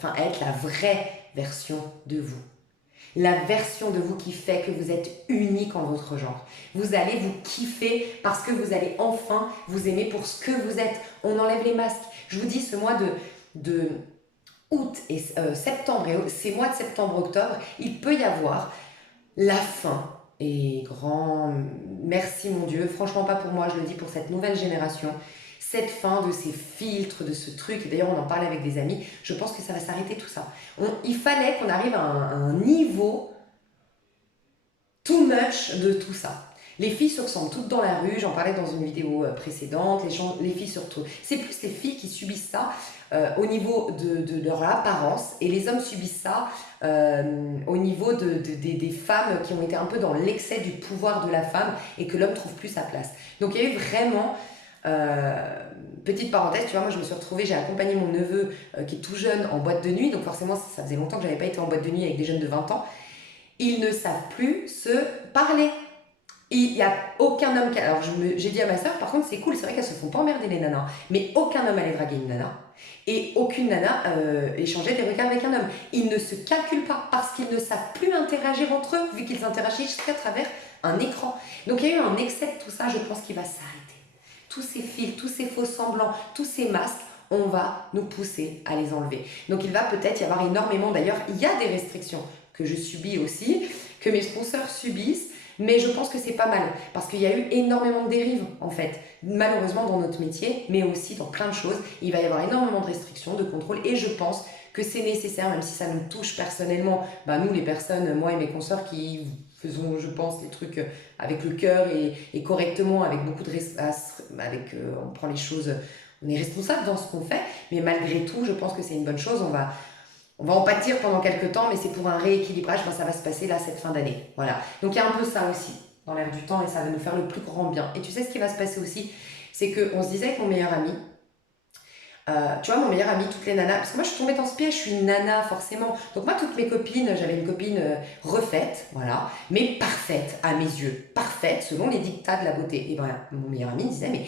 à être la vraie version de vous. La version de vous qui fait que vous êtes unique en votre genre. Vous allez vous kiffer parce que vous allez enfin vous aimer pour ce que vous êtes. On enlève les masques. Je vous dis, ce mois de août et septembre, et ces mois de septembre-octobre, il peut y avoir la fin. Et grand merci mon Dieu, franchement pas pour moi, je le dis pour cette nouvelle génération. Cette fin de ces filtres, de ce truc, et d'ailleurs on en parlait avec des amis, je pense que ça va s'arrêter tout ça. Il fallait qu'on arrive à un niveau too much de tout ça. Les filles se ressemblent toutes dans la rue, j'en parlais dans une vidéo précédente, les filles surtout. C'est plus les filles qui subissent ça au niveau de leur apparence et les hommes subissent ça au niveau des femmes qui ont été un peu dans l'excès du pouvoir de la femme et que l'homme trouve plus sa place. Donc il y a eu vraiment... petite parenthèse, tu vois, moi je me suis retrouvée, j'ai accompagné mon neveu qui est tout jeune en boîte de nuit, donc forcément ça faisait longtemps que j'avais pas été en boîte de nuit avec des jeunes de 20 ans. Ils ne savent plus se parler. Il n'y a aucun homme qui... Alors j'ai dit à ma soeur, par contre c'est cool, c'est vrai qu'elles se font pas emmerder les nanas, mais aucun homme allait draguer une nana et aucune nana échangeait des regards avec un homme. Ils ne se calculent pas parce qu'ils ne savent plus interagir entre eux vu qu'ils interagissent qu'à travers un écran. Donc il y a eu un excès de tout ça, je pense qu'il va s'arrêter. Tous ces fils, tous ces faux semblants, tous ces masques, on va nous pousser à les enlever. Donc il va peut-être y avoir énormément, d'ailleurs il y a des restrictions que je subis aussi, que mes sponsors subissent, mais je pense que c'est pas mal, parce qu'il y a eu énormément de dérives en fait, malheureusement dans notre métier, mais aussi dans plein de choses, il va y avoir énormément de restrictions, de contrôle, et je pense que c'est nécessaire, même si ça nous touche personnellement, nous les personnes, moi et mes consoeurs qui faisons, je pense, les trucs avec le cœur et correctement, avec beaucoup de on prend les choses, on est responsable dans ce qu'on fait, mais malgré tout, je pense que c'est une bonne chose. On va en pâtir pendant quelques temps, mais c'est pour un rééquilibrage, ben, ça va se passer là cette fin d'année. Voilà. Donc il y a un peu ça aussi dans l'air du temps et ça va nous faire le plus grand bien. Et tu sais ce qui va se passer aussi, c'est qu'on se disait avec mon meilleur ami, tu vois, mon meilleur ami, toutes les nanas, parce que moi je suis tombée dans ce piège, je suis une nana forcément. Donc moi, toutes mes copines, j'avais une copine refaite, voilà, mais parfaite à mes yeux, parfaite selon les dictats de la beauté. Et ben, mon meilleur ami disait, mais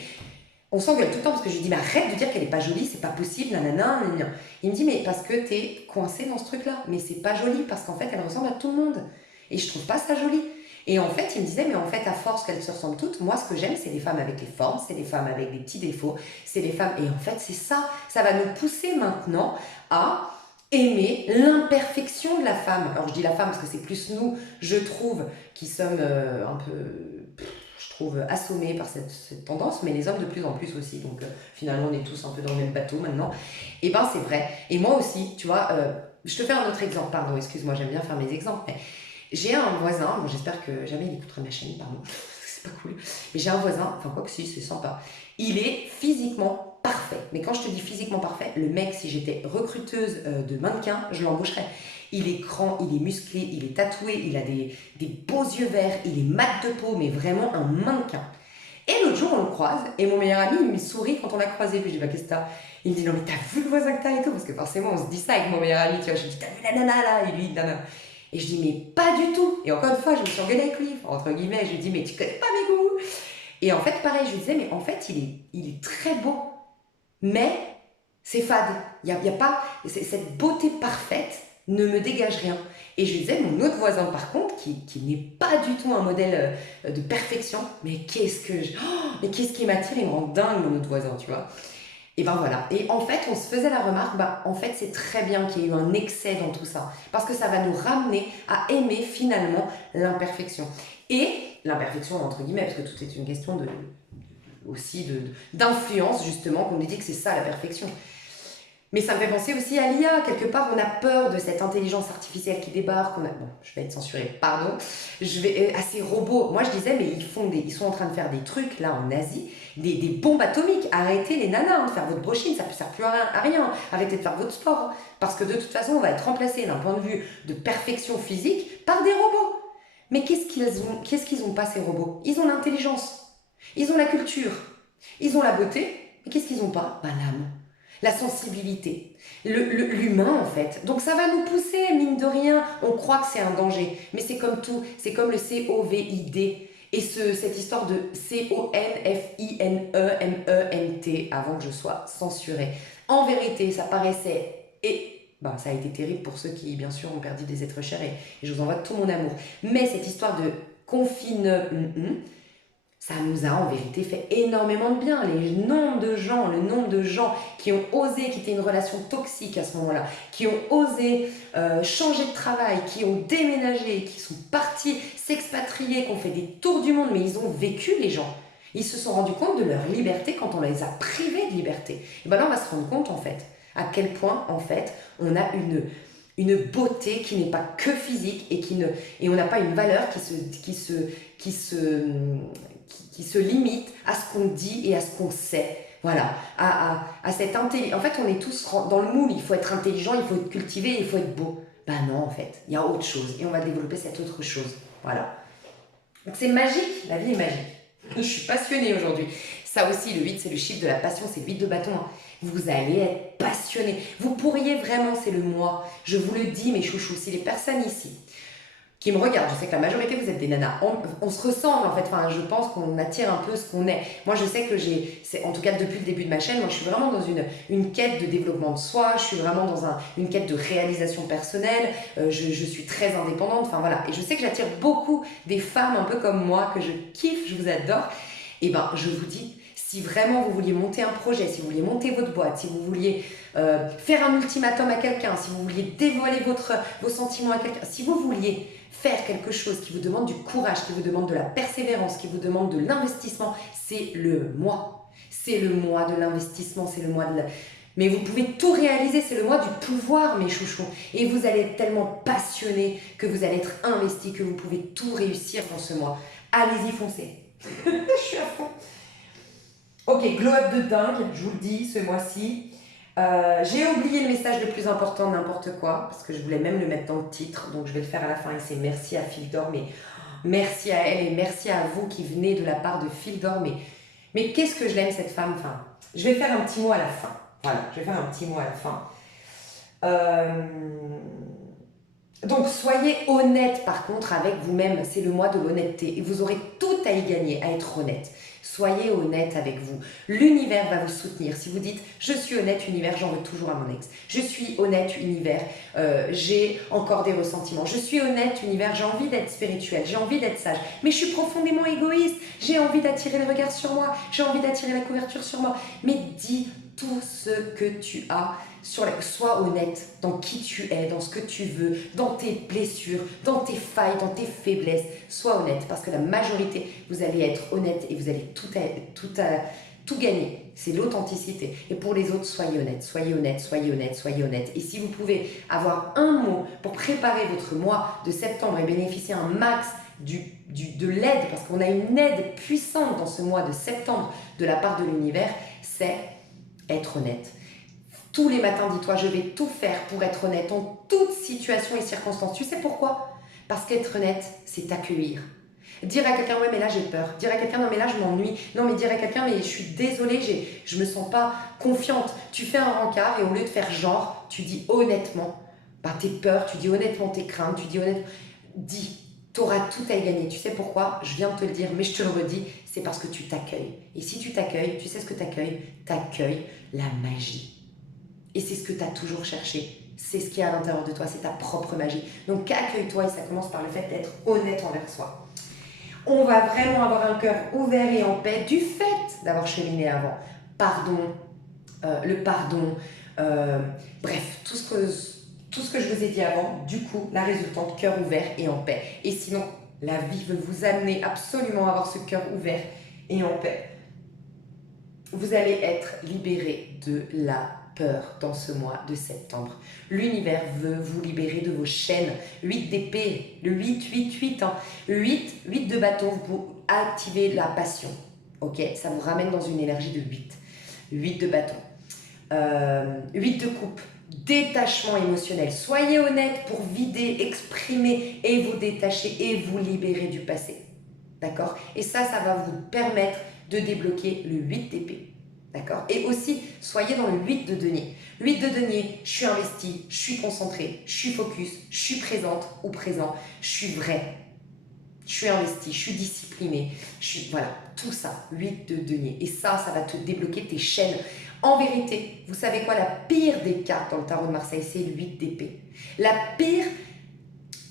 on s'engueule tout le temps parce que je lui dis, mais arrête de dire qu'elle est pas jolie, c'est pas possible, nanana, nanana. Il me dit, mais parce que t'es coincée dans ce truc-là, mais c'est pas joli parce qu'en fait, elle ressemble à tout le monde. Et je trouve pas ça joli. Et en fait, il me disait, mais en fait, à force qu'elles se ressemblent toutes, moi, ce que j'aime, c'est les femmes avec les formes, c'est les femmes avec des petits défauts, c'est les femmes. Et en fait, c'est ça. Ça va nous pousser maintenant à aimer l'imperfection de la femme. Alors, je dis la femme parce que c'est plus nous, je trouve, qui sommes un peu, je trouve, assommés par cette tendance, mais les hommes de plus en plus aussi. Donc, finalement, on est tous un peu dans le même bateau maintenant. Et ben, c'est vrai. Et moi aussi, tu vois, je te fais un autre exemple, pardon, excuse-moi, j'aime bien faire mes exemples, mais j'ai un voisin, bon, j'espère que jamais il écoutera ma chaîne, pardon, c'est pas cool, mais j'ai un voisin, enfin quoi que si, c'est sympa, il est physiquement parfait, mais quand je te dis physiquement parfait, le mec, si j'étais recruteuse de mannequins, je l'embaucherais. Il est grand, il est musclé, il est tatoué, il a des beaux yeux verts, il est mat de peau, mais vraiment un mannequin. Et l'autre jour, on le croise, et mon meilleur ami, il me sourit quand on l'a croisé, puis je dis, bah qu'est-ce que t'as? Il me dit, non mais t'as vu le voisin que t'as et tout, parce que forcément, on se dit ça avec mon meilleur ami, tu vois, je lui dis, t'as vu la nana là? Et lui, nana. Et je dis, mais pas du tout. Et encore une fois, je me suis engueulée avec lui, entre guillemets. Je lui dis, mais tu connais pas mes goûts. Et en fait, pareil, je lui disais, mais en fait, il est très beau. Mais c'est fade. Il y a pas, cette beauté parfaite ne me dégage rien. Et je lui disais, mon autre voisin, par contre, qui n'est pas du tout un modèle de perfection, mais mais qu'est-ce qui m'attire, il me rend dingue, mon autre voisin, tu vois. Et ben voilà. Et en fait, on se faisait la remarque, bah, en fait, c'est très bien qu'il y ait eu un excès dans tout ça. Parce que ça va nous ramener à aimer finalement l'imperfection. Et l'imperfection, entre guillemets, parce que tout est une question d'influence, justement, qu'on nous dit que c'est ça la perfection. Mais ça me fait penser aussi à l'IA. Quelque part, on a peur de cette intelligence artificielle qui débarque. Bon, je vais être censurée, pardon. À ces robots. Moi, je disais, mais ils sont en train de faire des trucs, là, en Asie, des bombes atomiques. Arrêtez les nanas de faire votre brushing, ça ne sert plus à rien. Arrêtez de faire votre sport. Parce que de toute façon, on va être remplacé d'un point de vue de perfection physique par des robots. Mais qu'est-ce qu'ils ont pas, ces robots? Ils ont l'intelligence. Ils ont la culture. Ils ont la beauté. Mais qu'est-ce qu'ils ont pas? Ben, l'âme, la sensibilité, l'humain en fait. Donc ça va nous pousser, mine de rien, on croit que c'est un danger, mais c'est comme tout, c'est comme le COVID et cette histoire de CONFINEMENT avant que je sois censurée. En vérité, ça paraissait, et ben, ça a été terrible pour ceux qui, bien sûr, ont perdu des êtres chers et je vous envoie tout mon amour. Mais cette histoire de confinement, ça nous a en vérité fait énormément de bien. Le nombre de gens qui ont osé quitter une relation toxique à ce moment-là, qui ont osé changer de travail, qui ont déménagé, qui sont partis s'expatrier, qui ont fait des tours du monde, mais ils ont vécu, les gens. Ils se sont rendus compte de leur liberté quand on les a privés de liberté. Et bien là, on va se rendre compte, en fait, à quel point, en fait, on a une beauté qui n'est pas que physique et on n'a pas une valeur qui se limite à ce qu'on dit et à ce qu'on sait. Voilà, à cette intelligence. En fait, on est tous dans le moule, il faut être intelligent, il faut être cultivé, il faut être beau. Ben non, en fait, il y a autre chose et on va développer cette autre chose. Voilà. Donc c'est magique, la vie est magique. Je suis passionnée aujourd'hui. Ça aussi, le 8, c'est le chiffre de la passion, c'est le 8 de bâton. Vous allez être passionné. Vous pourriez vraiment, c'est le moi. Je vous le dis, mes chouchous, si les personnes ici qui me regardent, je sais que la majorité vous êtes des nanas, on se ressemble en fait, enfin je pense qu'on attire un peu ce qu'on est. Moi je sais que en tout cas depuis le début de ma chaîne, moi je suis vraiment dans une quête de développement de soi, je suis vraiment dans une quête de réalisation personnelle, je suis très indépendante, enfin voilà. Et je sais que j'attire beaucoup des femmes un peu comme moi, que je kiffe, je vous adore. Et ben je vous dis, si vraiment vous vouliez monter un projet, si vous vouliez monter votre boîte, si vous vouliez faire un ultimatum à quelqu'un, si vous vouliez dévoiler vos sentiments à quelqu'un, si vous vouliez faire quelque chose qui vous demande du courage, qui vous demande de la persévérance, qui vous demande de l'investissement, c'est le mois. C'est le mois de l'investissement, c'est le mois de Mais vous pouvez tout réaliser, c'est le mois du pouvoir, mes chouchous. Et vous allez être tellement passionné que vous allez être investi, que vous pouvez tout réussir dans ce mois. Allez-y, foncez. Je suis à fond. Ok, glow up de dingue, je vous le dis, ce mois-ci. J'ai oublié le message le plus important, n'importe quoi, parce que je voulais même le mettre dans le titre, donc je vais le faire à la fin et c'est merci à Fildor, mais merci à elle et merci à vous qui venez de la part de Fildor, mais qu'est-ce que je l'aime cette femme, enfin, je vais faire un petit mot à la fin, voilà, je vais faire un petit mot à la fin. Donc soyez honnête par contre avec vous-même, c'est le mois de l'honnêteté et vous aurez tout à y gagner à être honnête. Soyez honnête avec vous. L'univers va vous soutenir. Si vous dites je suis honnête univers, j'en veux toujours à mon ex. Je suis honnête univers, j'ai encore des ressentiments. Je suis honnête univers, j'ai envie d'être spirituel, j'ai envie d'être sage, mais je suis profondément égoïste. J'ai envie d'attirer le regard sur moi, j'ai envie d'attirer la couverture sur moi. Mais dis tout ce que tu as. Sois honnête dans qui tu es, dans ce que tu veux, dans tes blessures, dans tes failles, dans tes faiblesses. Sois honnête parce que la majorité, vous allez être honnête et vous allez tout gagner. C'est l'authenticité. Et pour les autres, soyez honnête, soyez honnête, soyez honnête, soyez honnête. Et si vous pouvez avoir un mot pour préparer votre mois de septembre et bénéficier un max de l'aide, parce qu'on a une aide puissante dans ce mois de septembre de la part de l'univers, c'est être honnête. Tous les matins, dis-toi, je vais tout faire pour être honnête en toute situation et circonstance. Tu sais pourquoi? Parce qu'être honnête, c'est t'accueillir. Dire à quelqu'un, ouais, mais là j'ai peur. Dire à quelqu'un, non, mais là je m'ennuie. Non, mais dire à quelqu'un, mais je suis désolée, je me sens pas confiante. Tu fais un rencard et au lieu de faire genre, tu dis honnêtement tes peurs, tu dis honnêtement tes craintes, tu dis honnêtement. Dis, tu auras tout à y gagner. Tu sais pourquoi? Je viens de te le dire, mais je te le redis, c'est parce que tu t'accueilles. Et si tu t'accueilles, tu sais ce que t'accueilles? T'accueilles la magie. Et c'est ce que tu as toujours cherché. C'est ce qui est à l'intérieur de toi, c'est ta propre magie. Donc accueille-toi et ça commence par le fait d'être honnête envers soi. On va vraiment avoir un cœur ouvert et en paix du fait d'avoir cheminé avant. Pardon, le pardon, bref, tout ce que je vous ai dit avant, du coup, la résultante, cœur ouvert et en paix. Et sinon, la vie veut vous amener absolument à avoir ce cœur ouvert et en paix. Vous allez être libéré de la peur dans ce mois de septembre. L'univers veut vous libérer de vos chaînes. 8 d'épée, le 8, 8, 8. 8 de bâton, vous activez la passion. Ok, ça vous ramène dans une énergie de 8. 8 de bâton. 8 de coupe. Détachement émotionnel. Soyez honnête pour vider, exprimer et vous détacher et vous libérer du passé. D'accord? Et ça va vous permettre de débloquer le 8 d'épée. D'accord? Et aussi, soyez dans le 8 de denier. 8 de denier, je suis investie, je suis concentrée, je suis focus, je suis présente ou présent, je suis vrai, je suis investie, je suis disciplinée, voilà, tout ça, 8 de denier. Et ça va te débloquer tes chaînes. En vérité, vous savez quoi? La pire des cartes dans le tarot de Marseille, c'est le 8 d'épée. La pire,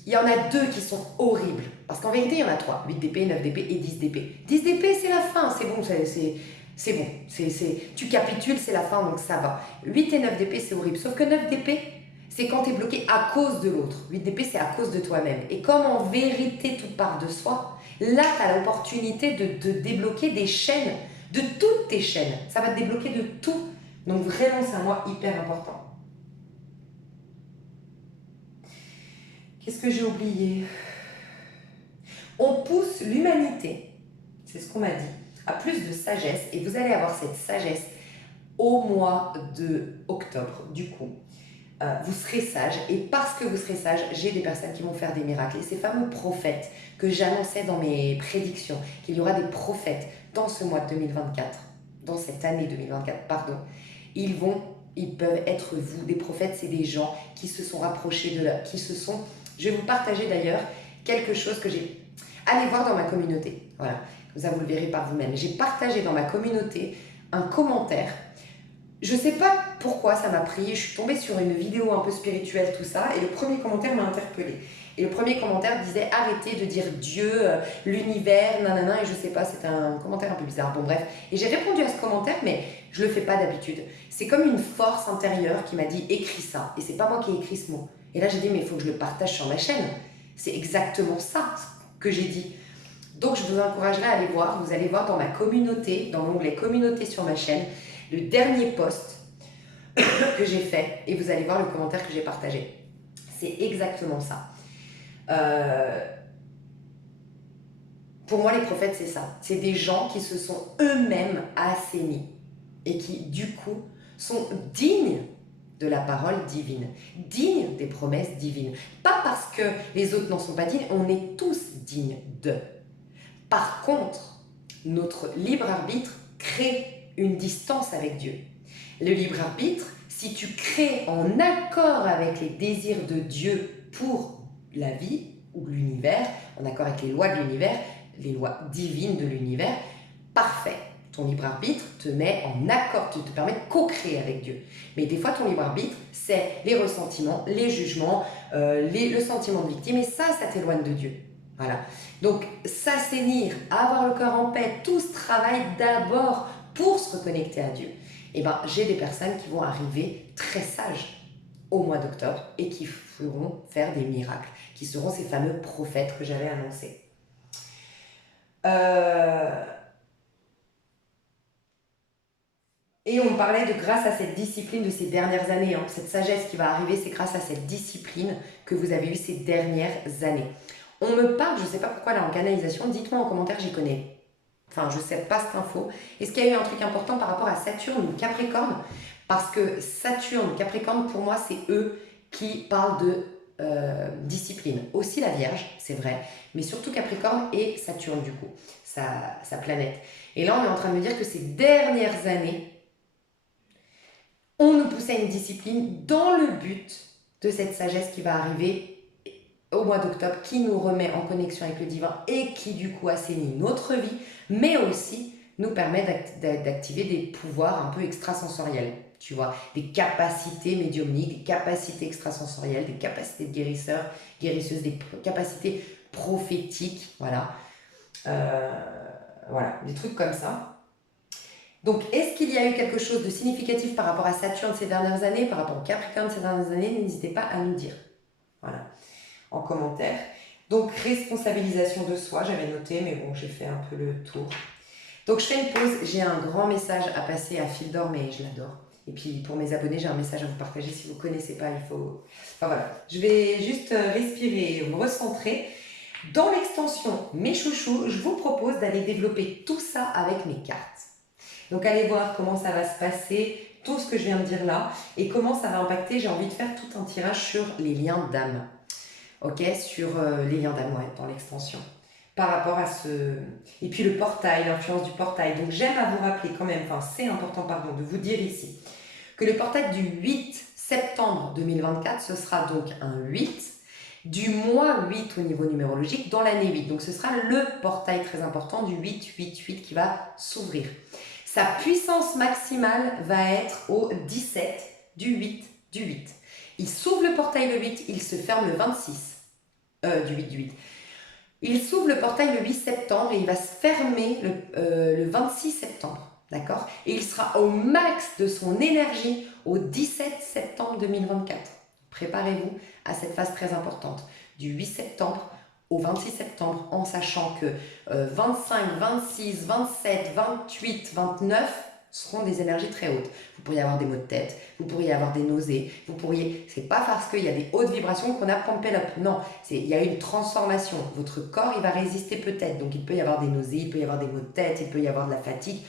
il y en a 2 qui sont horribles. Parce qu'en vérité, il y en a 3. 8 d'épée, 9 d'épée et 10 d'épée. 10 d'épée, c'est la fin. C'est bon, c'est bon. Tu capitules, c'est la fin, donc ça va. 8 et 9 d'épée, c'est horrible. Sauf que 9 d'épée, c'est quand tu es bloqué à cause de l'autre. 8 d'épée, c'est à cause de toi-même. Et comme en vérité, tout part de soi, là, tu as l'opportunité de débloquer des chaînes, de toutes tes chaînes. Ça va te débloquer de tout. Donc vraiment, c'est un mois hyper important. Qu'est-ce que j'ai oublié? On pousse l'humanité, c'est ce qu'on m'a dit, à plus de sagesse et vous allez avoir cette sagesse au mois de octobre. Du coup, vous serez sage et parce que vous serez sage, j'ai des personnes qui vont faire des miracles. Et ces fameux prophètes que j'annonçais dans mes prédictions, qu'il y aura des prophètes dans ce mois de 2024, dans cette année 2024, pardon, ils peuvent être vous. Des prophètes, c'est des gens qui se sont rapprochés de là, Je vais vous partager d'ailleurs quelque chose que j'ai... Allez voir dans ma communauté, voilà, comme ça vous le verrez par vous-même. J'ai partagé dans ma communauté un commentaire. Je ne sais pas pourquoi ça m'a pris, je suis tombée sur une vidéo un peu spirituelle, tout ça, et le premier commentaire m'a interpellée. Et le premier commentaire disait arrêtez de dire Dieu, l'univers, nanana, et je sais pas, c'était un commentaire un peu bizarre. Bon bref, et j'ai répondu à ce commentaire, mais je le fais pas d'habitude. C'est comme une force intérieure qui m'a dit écris ça, et c'est pas moi qui ai écrit ce mot. Et là j'ai dit mais il faut que je le partage sur ma chaîne. C'est exactement ça que j'ai dit. Donc je vous encouragerai à aller voir, vous allez voir dans ma communauté, dans l'onglet communauté sur ma chaîne, le dernier post que j'ai fait et vous allez voir le commentaire que j'ai partagé. C'est exactement ça. Pour moi, les prophètes, c'est ça. C'est des gens qui se sont eux-mêmes assainis et qui, du coup, sont dignes de la parole divine, dignes des promesses divines. Pas parce que les autres n'en sont pas dignes, on est tous dignes d'eux. Par contre, notre libre arbitre crée une distance avec Dieu. Le libre arbitre, si tu crées en accord avec les désirs de Dieu pour la vie ou l'univers, en accord avec les lois de l'univers, les lois divines de l'univers, parfait. Ton libre arbitre te met en accord, te permet de co-créer avec Dieu. Mais des fois, ton libre arbitre, c'est les ressentiments, les jugements, le sentiment de victime, et ça t'éloigne de Dieu. Voilà. Donc, s'assainir, avoir le cœur en paix, tout ce travail d'abord pour se reconnecter à Dieu. Et ben, j'ai des personnes qui vont arriver très sages au mois d'octobre et qui feront faire des miracles, qui seront ces fameux prophètes que j'avais annoncés. Et on parlait de grâce à cette discipline de ces dernières années, hein, cette sagesse qui va arriver, c'est grâce à cette discipline que vous avez eue ces dernières années. On me parle, je ne sais pas pourquoi là en canalisation, dites-moi en commentaire, j'y connais. Enfin, je ne sais pas cette info. Est-ce qu'il y a eu un truc important par rapport à Saturne ou Capricorne? Parce que Saturne, Capricorne, pour moi, c'est eux qui parlent de discipline. Aussi la Vierge, c'est vrai, mais surtout Capricorne et Saturne du coup, sa planète. Et là, on est en train de me dire que ces dernières années, on nous pousse à une discipline dans le but de cette sagesse qui va arriver au mois d'octobre, qui nous remet en connexion avec le divin et qui du coup assainit notre vie, mais aussi nous permet d'activer des pouvoirs un peu extrasensoriels, tu vois, des capacités médiumniques, des capacités extrasensorielles, des capacités de guérisseurs, guérisseuses, des capacités prophétiques, voilà. Voilà, des trucs comme ça. Donc, est-ce qu'il y a eu quelque chose de significatif par rapport à Saturne ces dernières années, par rapport au Capricorne ces dernières années? N'hésitez pas à nous dire. Voilà, en commentaire. Donc, responsabilisation de soi, j'avais noté, mais bon, j'ai fait un peu le tour. Donc, je fais une pause. J'ai un grand message à passer à Fil d'Or, mais je l'adore. Et puis, pour mes abonnés, j'ai un message à vous partager. Si vous ne connaissez pas, il faut... Enfin, voilà. Je vais juste respirer, me recentrer. Dans l'extension Mes chouchous, je vous propose d'aller développer tout ça avec mes cartes. Donc allez voir comment ça va se passer, tout ce que je viens de dire là, et comment ça va impacter. J'ai envie de faire tout un tirage sur les liens d'âme. Ok, sur les liens d'âme, ouais, dans l'extension. Par rapport à ce... Et puis le portail, l'influence du portail. Donc j'aime à vous rappeler quand même, enfin c'est important, pardon, de vous dire ici, que le portail du 8 septembre 2024, ce sera donc un 8, du mois 8 au niveau numérologique, dans l'année 8. Donc ce sera le portail très important du 8-8-8 qui va s'ouvrir. Sa puissance maximale va être au 17 du 8 du 8. Il s'ouvre le portail le 8, il se ferme le 26 du 8 du 8. Il s'ouvre le portail le 8 septembre et il va se fermer le 26 septembre. D'accord? Et il sera au max de son énergie au 17 septembre 2024. Préparez-vous à cette phase très importante du 8 septembre au 26 septembre, en sachant que 25, 26, 27, 28, 29 seront des énergies très hautes. Vous pourriez avoir des maux de tête, vous pourriez avoir des nausées, vous pourriez... C'est pas parce qu'il y a des hautes vibrations qu'on a pumpé up. Non, il y a une transformation. Votre corps, il va résister peut-être. Donc il peut y avoir des nausées, il peut y avoir des maux de tête, il peut y avoir de la fatigue.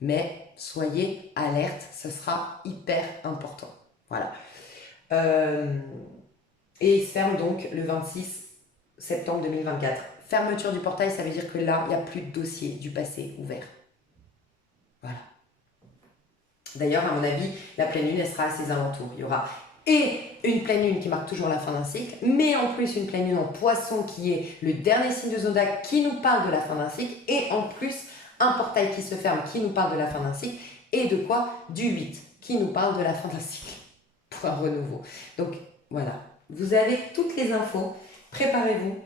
Mais soyez alerte, ce sera hyper important. Voilà. Et il se ferme donc le 26 septembre 2024. Fermeture du portail, ça veut dire que là, il n'y a plus de dossier du passé ouvert. Voilà. D'ailleurs, à mon avis, la pleine lune, elle sera à ses alentours. Il y aura et une pleine lune qui marque toujours la fin d'un cycle, mais en plus une pleine lune en poisson qui est le dernier signe de zodiaque qui nous parle de la fin d'un cycle, et en plus un portail qui se ferme qui nous parle de la fin d'un cycle, et de quoi? Du 8 qui nous parle de la fin d'un cycle pour un renouveau. Donc voilà, vous avez toutes les infos, préparez-vous,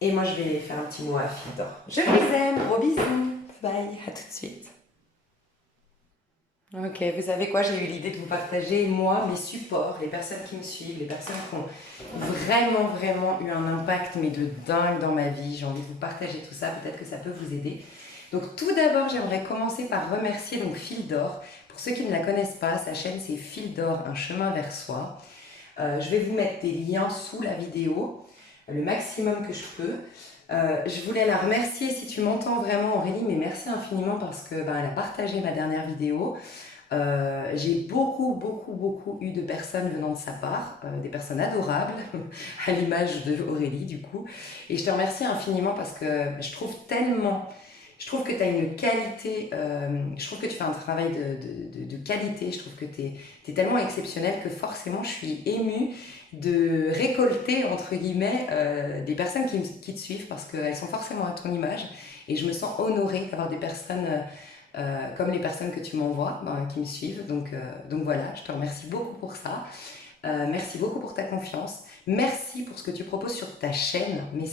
et moi je vais faire un petit mot à Fil d'Or. Je vous aime, gros bisous, bye, à tout de suite. Ok, vous savez quoi, j'ai eu l'idée de vous partager, moi, mes supports, les personnes qui me suivent, les personnes qui ont vraiment eu un impact, mais de dingue dans ma vie. J'ai envie de vous partager tout ça, peut-être que ça peut vous aider. Donc tout d'abord, j'aimerais commencer par remercier donc Fil d'Or. Pour ceux qui ne la connaissent pas, sa chaîne c'est Fil d'Or, un chemin vers soi. Je vais vous mettre des liens sous la vidéo, le maximum que je peux. Je voulais la remercier, si tu m'entends vraiment Aurélie, mais merci infiniment parce que elle a partagé ma dernière vidéo. J'ai beaucoup eu de personnes venant de sa part, des personnes adorables, à l'image de Aurélie du coup. Et je te remercie infiniment parce que je trouve que tu as une qualité, je trouve que tu fais un travail de qualité, je trouve que tu es tellement exceptionnel que forcément je suis émue de récolter, entre guillemets, des personnes qui te suivent parce qu'elles sont forcément à ton image. Et je me sens honorée d'avoir des personnes comme les personnes que tu m'envoies, ben, qui me suivent. Donc voilà, je te remercie beaucoup pour ça. Merci beaucoup pour ta confiance. Merci pour ce que tu proposes sur ta chaîne. Mais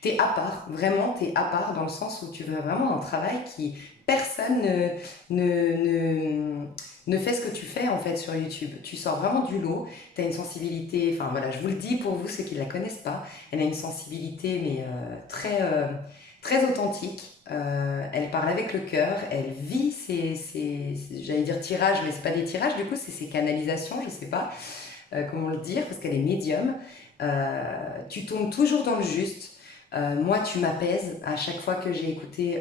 t'es à part, vraiment, t'es à part dans le sens où tu fais vraiment un travail qui personne ne, ne, ne fait ce que tu fais en fait sur YouTube. Tu sors vraiment du lot. Tu as une sensibilité, enfin voilà, je vous le dis pour vous ceux qui ne la connaissent pas, elle a une sensibilité mais très authentique. Elle parle avec le cœur, elle vit j'allais dire tirages, mais c'est pas des tirages, du coup c'est ses canalisations, je sais pas comment le dire, parce qu'elle est médium. Tu tombes toujours dans le juste. Moi, tu m'apaises à chaque fois que j'ai écouté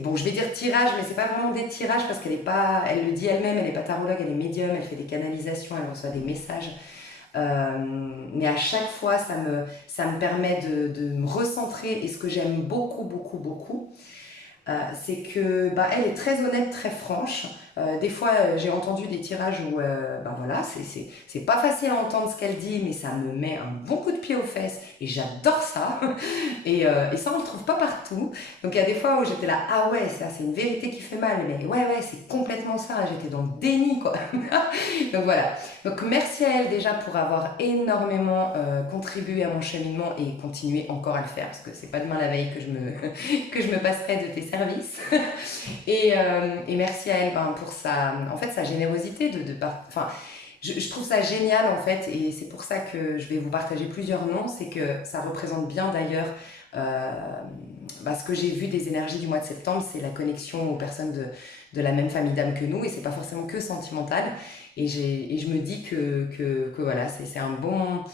bon, je vais dire tirage, mais c'est pas vraiment des tirages parce qu'elle est pas, elle le dit elle-même, elle est pas tarologue, elle est médium, elle fait des canalisations, elle reçoit des messages. Euh, mais à chaque fois, ça me permet de me recentrer. Et ce que j'aime beaucoup, c'est que bah, elle est très honnête, très franche. Des fois, j'ai entendu des tirages où, bah voilà, c'est pas facile à entendre ce qu'elle dit, mais ça me met un bon coup de pied aux fesses et j'adore ça. Et ça, on le trouve pas partout. Donc il y a des fois où j'étais là, ah ouais, ça c'est une vérité qui fait mal, mais ouais, c'est complètement ça. J'étais dans le déni, quoi. Donc voilà. Donc merci à elle déjà pour avoir énormément contribué à mon cheminement et continuer encore à le faire parce que c'est pas demain la veille que je me passerai de tes services. Et merci à elle ben, pour en fait, sa générosité enfin, je trouve ça génial en fait et c'est pour ça que je vais vous partager plusieurs noms. C'est que ça représente bien d'ailleurs euh, ce que j'ai vu des énergies du mois de septembre, c'est la connexion aux personnes de la même famille d'âme que nous et c'est pas forcément que sentimental. Et je me dis que voilà, c'est un bon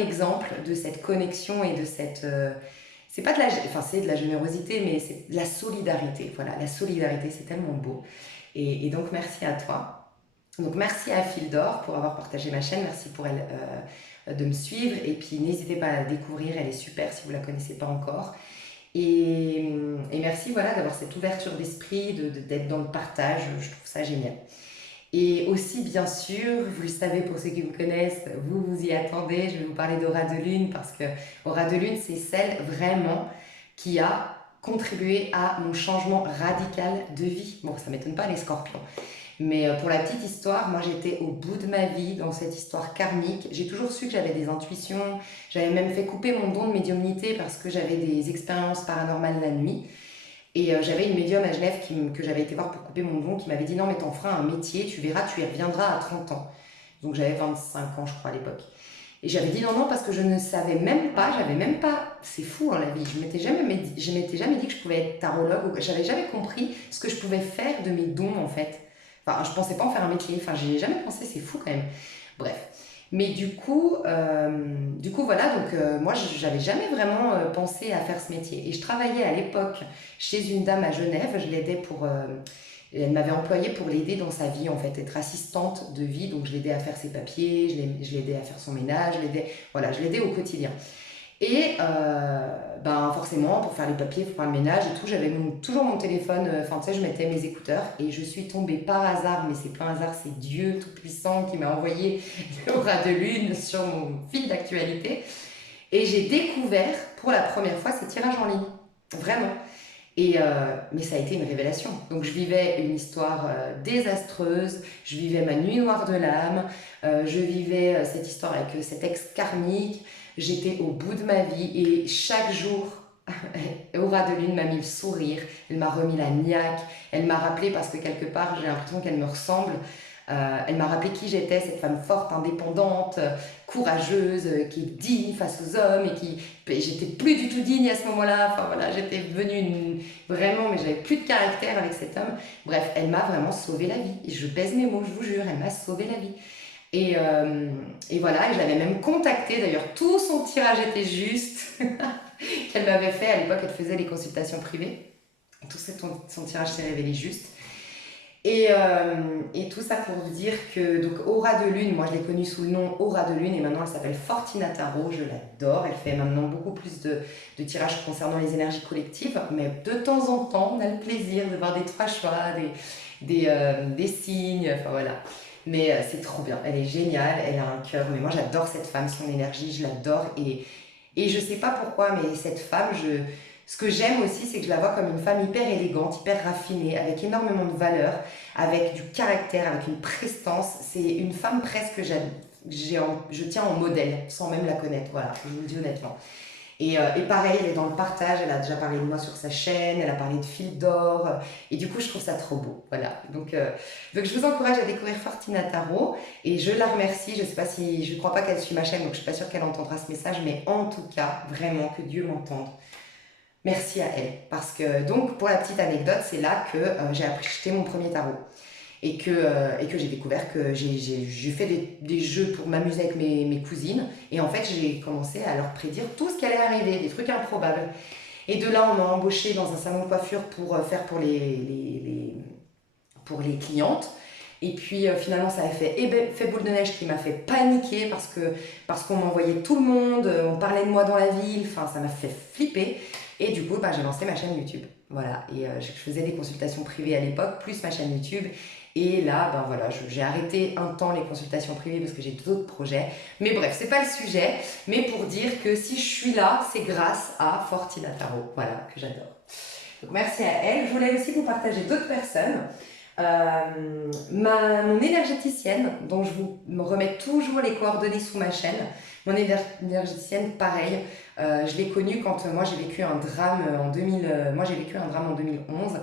exemple de cette connexion et de cette. C'est pas de la, enfin c'est de la générosité, mais c'est de la solidarité. Voilà, la solidarité, c'est tellement beau. Et donc merci à toi. Donc merci à Fil d'Or pour avoir partagé ma chaîne. Merci pour elle de me suivre. Et puis n'hésitez pas à la découvrir, elle est super si vous la connaissez pas encore. Et merci voilà d'avoir cette ouverture d'esprit, d'être dans le partage. Je trouve ça génial. Et aussi, bien sûr, vous le savez pour ceux qui me connaissent, vous y attendez, je vais vous parler d'Aura de Lune parce que Aura de Lune, c'est celle vraiment qui a contribué à mon changement radical de vie. Bon, ça m'étonne pas les scorpions. Mais pour la petite histoire, moi j'étais au bout de ma vie dans cette histoire karmique. J'ai toujours su que j'avais des intuitions. J'avais même fait couper mon don de médiumnité parce que j'avais des expériences paranormales la nuit. Et j'avais une médium à Genève que j'avais été voir pour couper mon don qui m'avait dit non mais t'en feras un métier, tu verras, tu y reviendras à 30 ans. Donc j'avais 25 ans je crois à l'époque. Et j'avais dit non parce que je ne savais même pas, c'est fou hein, la vie, je m'étais jamais dit que je pouvais être tarologue, ou j'avais jamais compris ce que je pouvais faire de mes dons en fait. Enfin je pensais pas en faire un métier, enfin j'y ai jamais pensé, c'est fou quand même. Bref. Mais du coup voilà, donc moi j'avais jamais vraiment pensé à faire ce métier. Et je travaillais à l'époque chez une dame à Genève, je l'aidais elle m'avait employée pour l'aider dans sa vie en fait, être assistante de vie, donc je l'aidais à faire ses papiers, je l'aidais à faire son ménage, je l'aidais au quotidien. Et ben forcément, pour faire les papiers, pour faire le ménage et tout, j'avais toujours mon téléphone, enfin tu sais, je mettais mes écouteurs et je suis tombée par hasard, mais c'est pas un hasard, c'est Dieu Tout-Puissant qui m'a envoyé l'aura de lune sur mon fil d'actualité. Et j'ai découvert pour la première fois ces tirages en ligne, vraiment. Mais ça a été une révélation. Donc je vivais une histoire désastreuse, je vivais ma nuit noire de l'âme, je vivais cette histoire avec cet ex karmique, j'étais au bout de ma vie et chaque jour, Aura de Lune m'a mis le sourire, elle m'a remis la niaque, elle m'a rappelé parce que quelque part j'ai l'impression qu'elle me ressemble. Elle m'a rappelé qui j'étais, cette femme forte, indépendante, courageuse, qui est digne face aux hommes j'étais plus du tout digne à ce moment-là. Enfin voilà, j'étais devenue vraiment, mais j'avais plus de caractère avec cet homme. Bref, elle m'a vraiment sauvé la vie. Et je pèse mes mots, je vous jure, elle m'a sauvé la vie. Et voilà, et je l'avais même contactée. D'ailleurs, tout son tirage était juste qu'elle m'avait fait. À l'époque, elle faisait les consultations privées. Tout son tirage s'est révélé juste. Et tout ça pour vous dire que donc Aura de Lune, moi je l'ai connue sous le nom Aura de Lune et maintenant elle s'appelle Fortina Tarot, je l'adore. Elle fait maintenant beaucoup plus de tirages concernant les énergies collectives, mais de temps en temps on a le plaisir de voir des trois choix, des signes, enfin voilà. Mais c'est trop bien, elle est géniale, elle a un cœur, mais moi j'adore cette femme, son énergie, je l'adore et je sais pas pourquoi, mais cette femme, ce que j'aime aussi, c'est que je la vois comme une femme hyper élégante, hyper raffinée, avec énormément de valeur, avec du caractère, avec une prestance. C'est une femme presque que je tiens en modèle, sans même la connaître, voilà, je vous le dis honnêtement. Et pareil, elle est dans le partage, elle a déjà parlé de moi sur sa chaîne, elle a parlé de fil d'or, et du coup je trouve ça trop beau, voilà. Donc je vous encourage à découvrir Fortina Tarot, et je la remercie, je sais pas si, je crois pas qu'elle suit ma chaîne, donc je suis pas sûre qu'elle entendra ce message, mais en tout cas, vraiment, que Dieu m'entende. Merci à elle. Parce que, donc, pour la petite anecdote, c'est là que j'ai acheté mon premier tarot. Et que j'ai découvert que j'ai fait des jeux pour m'amuser avec mes cousines. Et en fait, j'ai commencé à leur prédire tout ce qui allait arriver, des trucs improbables. Et de là, on m'a embauchée dans un salon de coiffure pour faire pour pour les clientes. Et puis finalement, ça a fait boule de neige qui m'a fait paniquer parce qu'on m'envoyait tout le monde, on parlait de moi dans la ville, enfin, ça m'a fait flipper. Et du coup, bah, j'ai lancé ma chaîne YouTube. Voilà, et je faisais des consultations privées à l'époque, plus ma chaîne YouTube. Et là, ben voilà, j'ai arrêté un temps les consultations privées parce que j'ai d'autres projets. Mais bref, c'est pas le sujet. Mais pour dire que si je suis là, c'est grâce à Fortina Tarot, voilà, que j'adore. Donc merci à elle. Je voulais aussi vous partager d'autres personnes. Mon énergéticienne, dont je vous me remets toujours les coordonnées sous ma chaîne, mon énergéticienne, pareil, je l'ai connue quand moi j'ai vécu un drame en 2011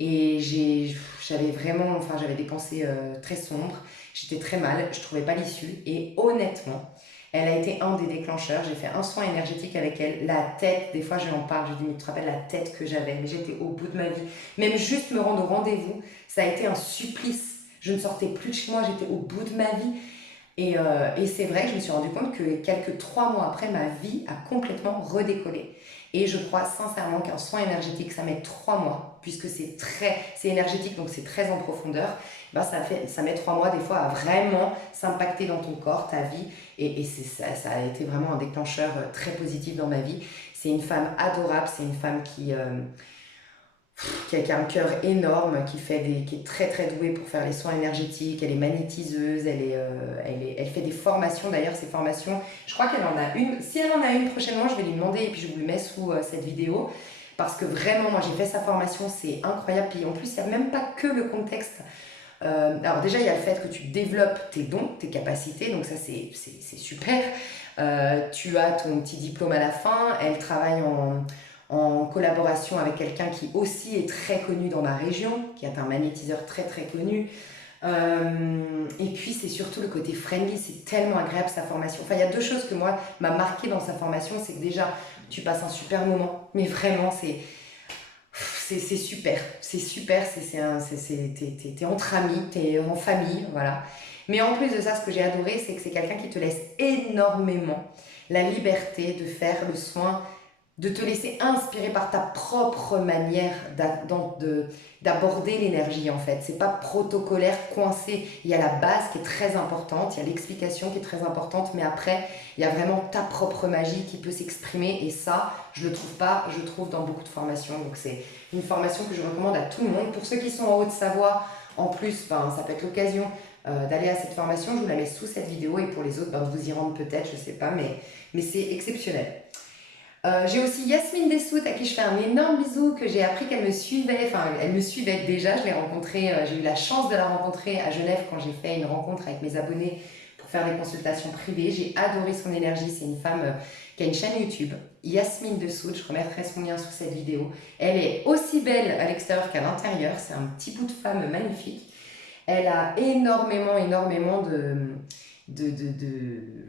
et j'avais vraiment, enfin j'avais des pensées très sombres, j'étais très mal, je trouvais pas l'issue et honnêtement, elle a été un des déclencheurs. J'ai fait un soin énergétique avec elle. La tête, des fois je lui en parle, je dis mais tu te rappelles la tête que j'avais, mais j'étais au bout de ma vie. Même juste me rendre au rendez-vous, ça a été un supplice. Je ne sortais plus de chez moi, j'étais au bout de ma vie. Et c'est vrai que je me suis rendu compte que quelques 3 mois après, ma vie a complètement redécollé. Et je crois sincèrement qu'un soin énergétique, ça met 3 mois, puisque c'est énergétique, donc c'est très en profondeur. Ben ça met 3 mois des fois à vraiment s'impacter dans ton corps, ta vie. Ça a été vraiment un déclencheur très positif dans ma vie. C'est une femme adorable, c'est une femme qui a un cœur énorme, qui est très très douée pour faire les soins énergétiques, elle est magnétiseuse, elle fait des formations, d'ailleurs ces formations, je crois qu'elle en a une, si elle en a une prochainement, je vais lui demander et puis je vous le mets sous cette vidéo, parce que vraiment, moi j'ai fait sa formation, c'est incroyable, puis en plus il n'y a même pas que le contexte. Alors déjà il y a le fait que tu développes tes dons, tes capacités, donc ça c'est super. Tu as ton petit diplôme à la fin, elle travaille en collaboration avec quelqu'un qui aussi est très connu dans ma région, qui est un magnétiseur très très connu. Et puis c'est surtout le côté friendly, c'est tellement agréable sa formation. Enfin, il y a deux choses que moi m'a marqué dans sa formation, c'est que déjà tu passes un super moment, mais vraiment c'est super, t'es entre amis, t'es en famille, voilà. Mais en plus de ça, ce que j'ai adoré, c'est que c'est quelqu'un qui te laisse énormément la liberté de faire le soin, de te laisser inspirer par ta propre manière d'aborder l'énergie en fait. C'est pas protocolaire, coincé. Il y a la base qui est très importante, il y a l'explication qui est très importante, mais après, il y a vraiment ta propre magie qui peut s'exprimer et ça, je le trouve pas, je le trouve dans beaucoup de formations. Donc c'est une formation que je recommande à tout le monde. Pour ceux qui sont en Haute-Savoie, en plus, ben, ça peut être l'occasion d'aller à cette formation. Je vous la mets sous cette vidéo et pour les autres, ben, de vous y rendre peut-être, je sais pas, mais c'est exceptionnel. J'ai aussi Yasmine Dessout à qui je fais un énorme bisou, que j'ai appris qu'elle me suivait, enfin elle me suivait déjà, je l'ai rencontrée, j'ai eu la chance de la rencontrer à Genève quand j'ai fait une rencontre avec mes abonnés pour faire des consultations privées. J'ai adoré son énergie, c'est une femme qui a une chaîne YouTube, Yasmine Dessout, je remettrai son lien sous cette vidéo. Elle est aussi belle à l'extérieur qu'à l'intérieur, c'est un petit bout de femme magnifique. Elle a énormément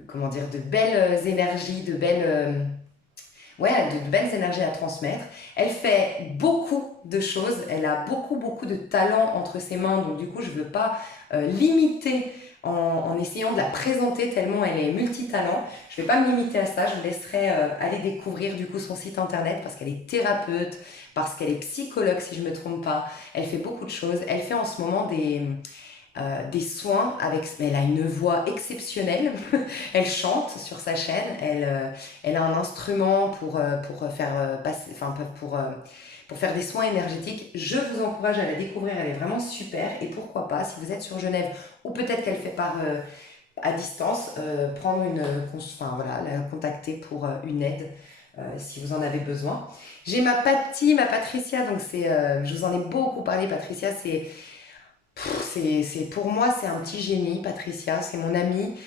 comment dire, de belles énergies, de belles énergies à transmettre. Elle fait beaucoup de choses, elle a beaucoup de talent entre ses mains, donc du coup je ne veux pas limiter en essayant de la présenter tellement elle est multitalent. Je ne vais pas me limiter à ça, je vous laisserai aller découvrir du coup son site internet parce qu'elle est thérapeute, parce qu'elle est psychologue si je ne me trompe pas. Elle fait beaucoup de choses. Elle fait en ce moment des soins avec... Elle a une voix exceptionnelle. Elle chante sur sa chaîne. Elle a un instrument pour faire passer... Enfin, pour faire des soins énergétiques. Je vous encourage à la découvrir, elle est vraiment super. Et pourquoi pas, si vous êtes sur Genève, ou peut-être qu'elle fait par à distance, prendre enfin, voilà, la contacter pour une aide si vous en avez besoin. J'ai ma Patricia, donc je vous en ai beaucoup parlé, Patricia, pour moi, c'est un petit génie, Patricia, c'est mon amie.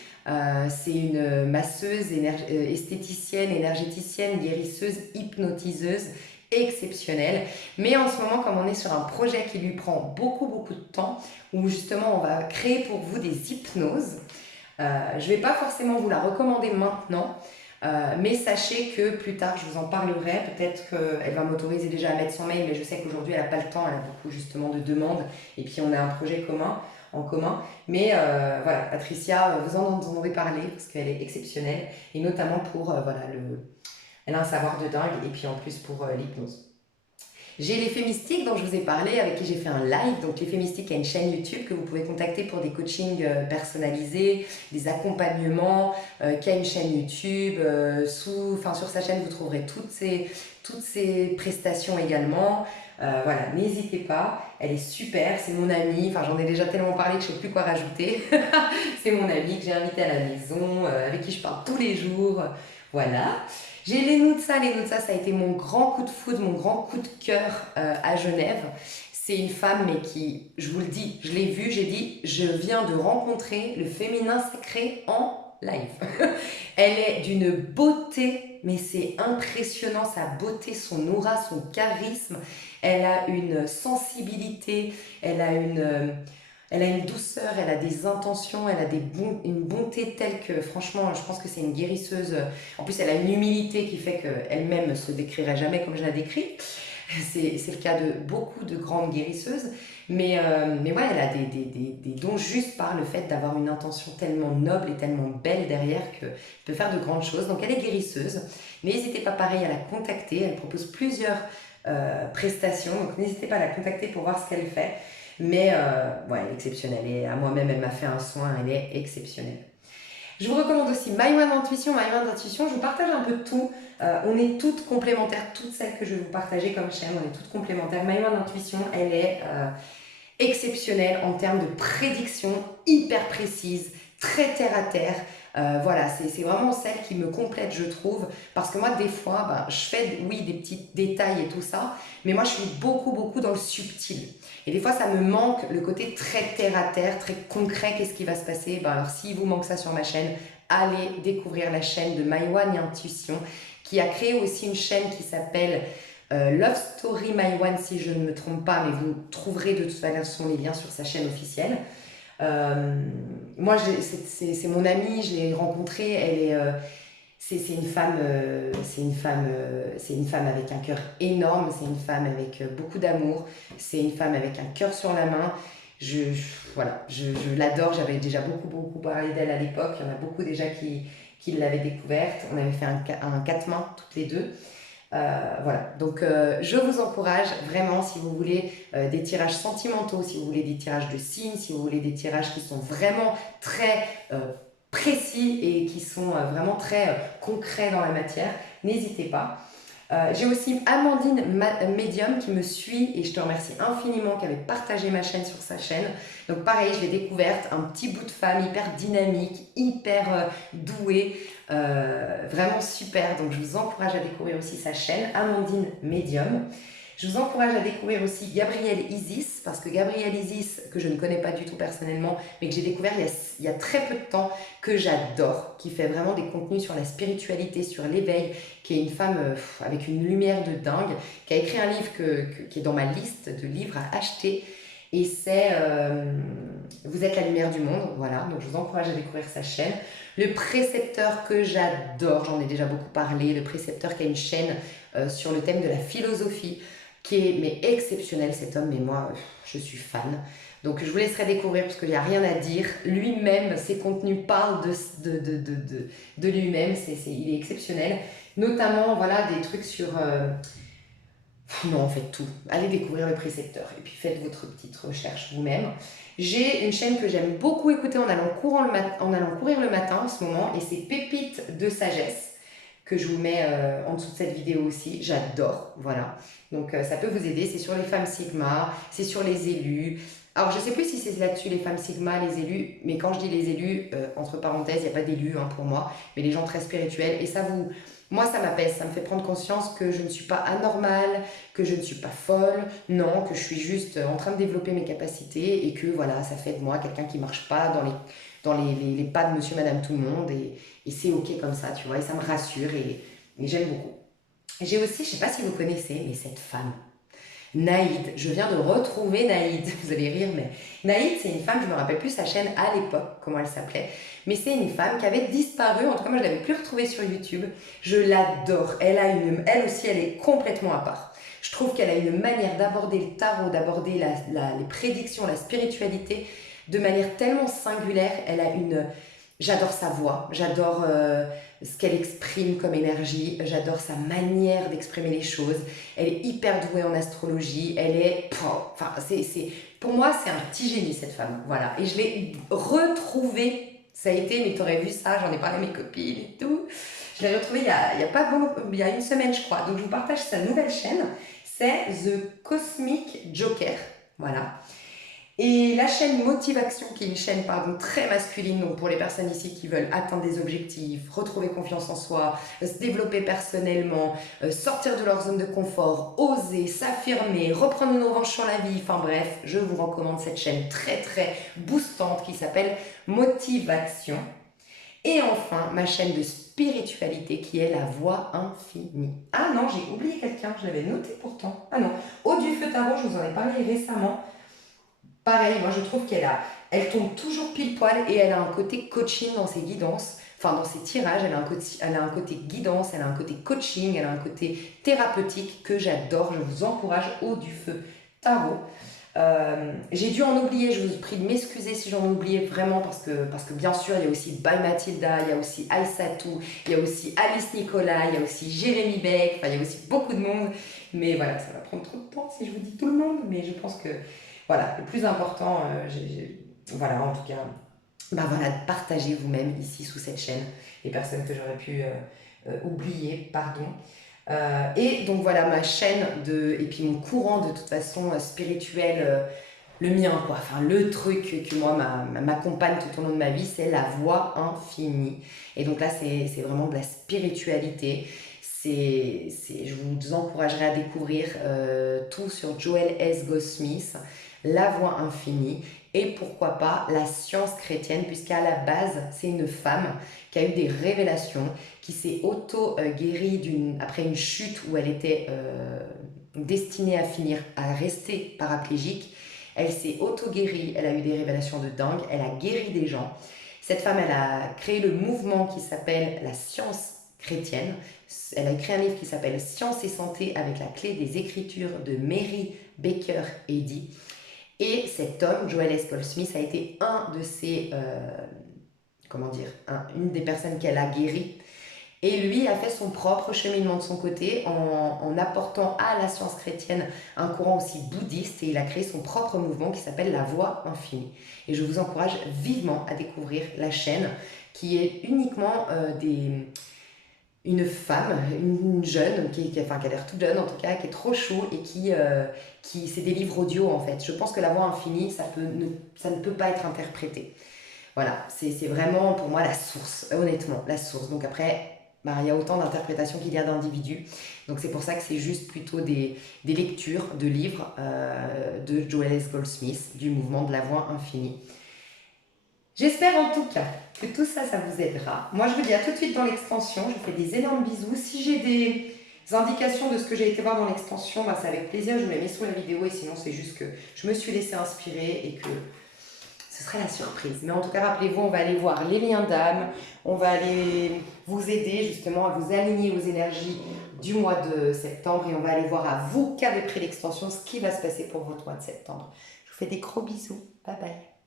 C'est une masseuse, esthéticienne, énergéticienne, guérisseuse, hypnotiseuse exceptionnelle. Mais en ce moment, comme on est sur un projet qui lui prend beaucoup, beaucoup de temps, où justement on va créer pour vous des hypnoses, je ne vais pas forcément vous la recommander maintenant, mais sachez que plus tard je vous en parlerai. Peut-être qu'elle va m'autoriser déjà à mettre son mail, mais je sais qu'aujourd'hui elle n'a pas le temps, elle a beaucoup justement de demandes, et puis on a un projet en commun. Mais voilà, Patricia, vous en entendrez parler parce qu'elle est exceptionnelle, et notamment pour voilà, elle a un savoir de dingue, et puis en plus pour l'hypnose. J'ai l'effet mystique dont je vous ai parlé, avec qui j'ai fait un live. Donc l'effet mystique a une chaîne YouTube que vous pouvez contacter pour des coachings personnalisés, des accompagnements, qui a une chaîne YouTube. Sur sa chaîne, vous trouverez toutes ces prestations également. Voilà, n'hésitez pas, elle est super, c'est mon amie. Enfin, j'en ai déjà tellement parlé que je ne sais plus quoi rajouter. C'est mon amie que j'ai invitée à la maison, avec qui je parle tous les jours. Voilà. J'ai Lenutsa. Lenutsa, ça a été mon grand coup de foudre, mon grand coup de cœur à Genève. C'est une femme, mais qui, je vous le dis, je l'ai vue, j'ai dit, je viens de rencontrer le féminin sacré en live. Elle est d'une beauté, mais c'est impressionnant, sa beauté, son aura, son charisme. Elle a une sensibilité, elle a une douceur, elle a des intentions, elle a une bonté telle que, franchement, je pense que c'est une guérisseuse. En plus, elle a une humilité qui fait qu'elle-même ne se décrirait jamais comme je la décris. C'est le cas de beaucoup de grandes guérisseuses. Mais ouais, elle a des dons juste par le fait d'avoir une intention tellement noble et tellement belle derrière qu'elle peut faire de grandes choses. Donc, elle est guérisseuse. N'hésitez pas, pareil, à la contacter. Elle propose plusieurs prestations. Donc, n'hésitez pas à la contacter pour voir ce qu'elle fait. Mais ouais, elle est exceptionnelle. Et à moi-même, elle m'a fait un soin, elle est exceptionnelle. Je vous recommande aussi My One Intuition. My One Intuition, je vous partage un peu de tout. On est toutes complémentaires, toutes celles que je vais vous partager comme chaîne, on est toutes complémentaires. My One Intuition, elle est exceptionnelle en termes de prédiction, hyper précise, très terre à terre. Voilà, c'est vraiment celle qui me complète, je trouve, parce que moi, des fois, je fais, oui, des petits détails et tout ça, mais moi, je suis beaucoup dans le subtil. Et des fois, ça me manque le côté très terre à terre, très concret, qu'est-ce qui va se passer. Alors, s'il vous manque ça sur ma chaîne, allez découvrir la chaîne de My One Intuition, qui a créé aussi une chaîne qui s'appelle Love Story My One, si je ne me trompe pas, mais vous trouverez de toute façon les liens sur sa chaîne officielle. Moi, c'est mon amie, je l'ai rencontrée, c'est une femme, c'est une femme avec un cœur énorme, c'est une femme avec beaucoup d'amour, c'est une femme avec un cœur sur la main. Voilà, je l'adore, j'avais déjà beaucoup parlé d'elle à l'époque, il y en a beaucoup déjà qui l'avaient découverte. On avait fait un 4 mains toutes les deux. Voilà, donc je vous encourage vraiment, si vous voulez des tirages sentimentaux, si vous voulez des tirages de signes, si vous voulez des tirages qui sont vraiment très précis et qui sont vraiment très concrets dans la matière, n'hésitez pas. J'ai aussi Amandine Medium qui me suit et je te remercie infiniment, qui avait partagé ma chaîne sur sa chaîne. Donc pareil, je l'ai découverte, un petit bout de femme hyper dynamique, hyper douée, vraiment super. Donc je vous encourage à découvrir aussi sa chaîne, Amandine Medium. Je vous encourage à découvrir aussi Gabrielle Isis, parce que Gabrielle Isis, que je ne connais pas du tout personnellement, mais que j'ai découvert il y a très peu de temps, que j'adore, qui fait vraiment des contenus sur la spiritualité, sur l'éveil, qui est une femme avec une lumière de dingue, qui a écrit un livre qui est dans ma liste de livres à acheter, et c'est Vous êtes la lumière du monde, voilà, donc je vous encourage à découvrir sa chaîne. Le précepteur que j'adore, j'en ai déjà beaucoup parlé, le précepteur qui a une chaîne sur le thème de la philosophie, qui est mais exceptionnel cet homme, mais moi je suis fan. Donc je vous laisserai découvrir parce qu'il n'y a rien à dire. Lui-même, ses contenus parlent de lui-même, il est exceptionnel. Notamment, voilà, des trucs sur... non, faites tout. Allez découvrir le précepteur et puis faites votre petite recherche vous-même. J'ai une chaîne que j'aime beaucoup écouter en allant courir le matin en ce moment et c'est Pépites de sagesse que je vous mets en dessous de cette vidéo aussi. J'adore, voilà. Donc ça peut vous aider. C'est sur les femmes Sigma, c'est sur les élus. Alors je sais plus si c'est là-dessus les femmes Sigma, les élus, mais quand je dis les élus, entre parenthèses, il n'y a pas d'élus hein, pour moi, mais les gens très spirituels et ça vous... Moi, ça m'apaise, ça me fait prendre conscience que je ne suis pas anormale, que je ne suis pas folle, non, que je suis juste en train de développer mes capacités et que voilà, ça fait de moi quelqu'un qui ne marche pas dans les pas de monsieur, madame, tout le monde et c'est ok comme ça, tu vois, et ça me rassure et j'aime beaucoup. J'ai aussi, je ne sais pas si vous connaissez, mais cette femme, Naïd, je viens de retrouver Naïd, vous allez rire, mais Naïd, c'est une femme, je ne me rappelle plus sa chaîne à l'époque, comment elle s'appelait, mais c'est une femme qui avait disparu, en tout cas moi je ne l'avais plus retrouvée sur YouTube, je l'adore, elle aussi elle est complètement à part. Je trouve qu'elle a une manière d'aborder le tarot, d'aborder les prédictions, la spiritualité, de manière tellement singulière, j'adore sa voix, j'adore ce qu'elle exprime comme énergie, j'adore sa manière d'exprimer les choses, elle est hyper douée en astrologie, enfin, pour moi c'est un petit génie cette femme, voilà, et je l'ai retrouvée, ça a été, mais t'aurais vu ça, j'en ai parlé à mes copines et tout, je l'ai retrouvée il y a une semaine je crois, donc je vous partage sa nouvelle chaîne, c'est The Cosmic Joker, voilà. Et la chaîne Motivation, qui est une chaîne très masculine, donc pour les personnes ici qui veulent atteindre des objectifs, retrouver confiance en soi, se développer personnellement, sortir de leur zone de confort, oser, s'affirmer, reprendre une revanche sur la vie, enfin bref, je vous recommande cette chaîne très très boostante qui s'appelle Motivation. Et enfin, ma chaîne de spiritualité qui est La Voix Infinie. Ah non, j'ai oublié quelqu'un, je l'avais noté pourtant. Ah non, Eau du Feu Tarot, je vous en ai parlé récemment. Pareil, moi je trouve elle tombe toujours pile poil et elle a un côté coaching dans ses guidances, enfin dans ses tirages, elle a un côté guidance, elle a un côté coaching, elle a un côté thérapeutique que j'adore, je vous encourage Eau du Feu Tarot. J'ai dû en oublier, je vous prie de m'excuser si j'en oubliais vraiment parce que bien sûr il y a aussi By Mathilda, il y a aussi Aïssatou, il y a aussi Alice Nicolas, il y a aussi Jérémy Beck, enfin il y a aussi beaucoup de monde, mais voilà, ça va prendre trop de temps si je vous dis tout le monde, mais je pense que voilà, le plus important, voilà, en tout cas, voilà, partagez vous-même ici sous cette chaîne les personnes que j'aurais pu oublier, pardon. Et donc voilà ma chaîne et puis mon courant de toute façon spirituel, le mien quoi, enfin le truc que moi m'accompagne tout au long de ma vie, c'est La Voix Infinie. Et donc là c'est vraiment de la spiritualité. Je vous encouragerai à découvrir tout sur Joel S. Goldsmith, La Voix Infinie et pourquoi pas la science chrétienne, puisqu'à la base c'est une femme qui a eu des révélations, qui s'est auto-guérie après une chute où elle était destinée à rester paraplégique. Elle s'est auto-guérie, elle a eu des révélations de dingue, elle a guéri des gens. Cette femme, elle a créé le mouvement qui s'appelle la science chrétienne. Elle a écrit un livre qui s'appelle Science et santé avec la clé des écritures de Mary Baker Eddy. Et cet homme, Joel S. Goldsmith, a été une des personnes qu'elle a guéri. Et lui a fait son propre cheminement de son côté en apportant à la science chrétienne un courant aussi bouddhiste et il a créé son propre mouvement qui s'appelle La Voix Infinie. Et je vous encourage vivement à découvrir la chaîne qui est uniquement une femme, une jeune, qui a l'air toute jeune en tout cas, qui est trop chou et c'est des livres audio en fait. Je pense que La Voix Infinie, ça ne peut pas être interprété. Voilà, c'est vraiment pour moi la source, honnêtement, la source. Donc après, il y a autant d'interprétations qu'il y a d'individus. Donc c'est pour ça que c'est juste plutôt des lectures de livres de Joel S. Goldsmith, du mouvement de La Voix Infinie. J'espère en tout cas que tout ça, ça vous aidera. Moi, je vous dis à tout de suite dans l'extension. Je vous fais des énormes bisous. Si j'ai des indications de ce que j'ai été voir dans l'extension, c'est avec plaisir. Je vous les mets sous la vidéo et sinon, c'est juste que je me suis laissée inspirer et que ce serait la surprise. Mais en tout cas, rappelez-vous, on va aller voir les liens d'âme, on va aller vous aider justement à vous aligner aux énergies du mois de septembre et on va aller voir à vous qui avez pris l'extension ce qui va se passer pour votre mois de septembre. Je vous fais des gros bisous. Bye bye.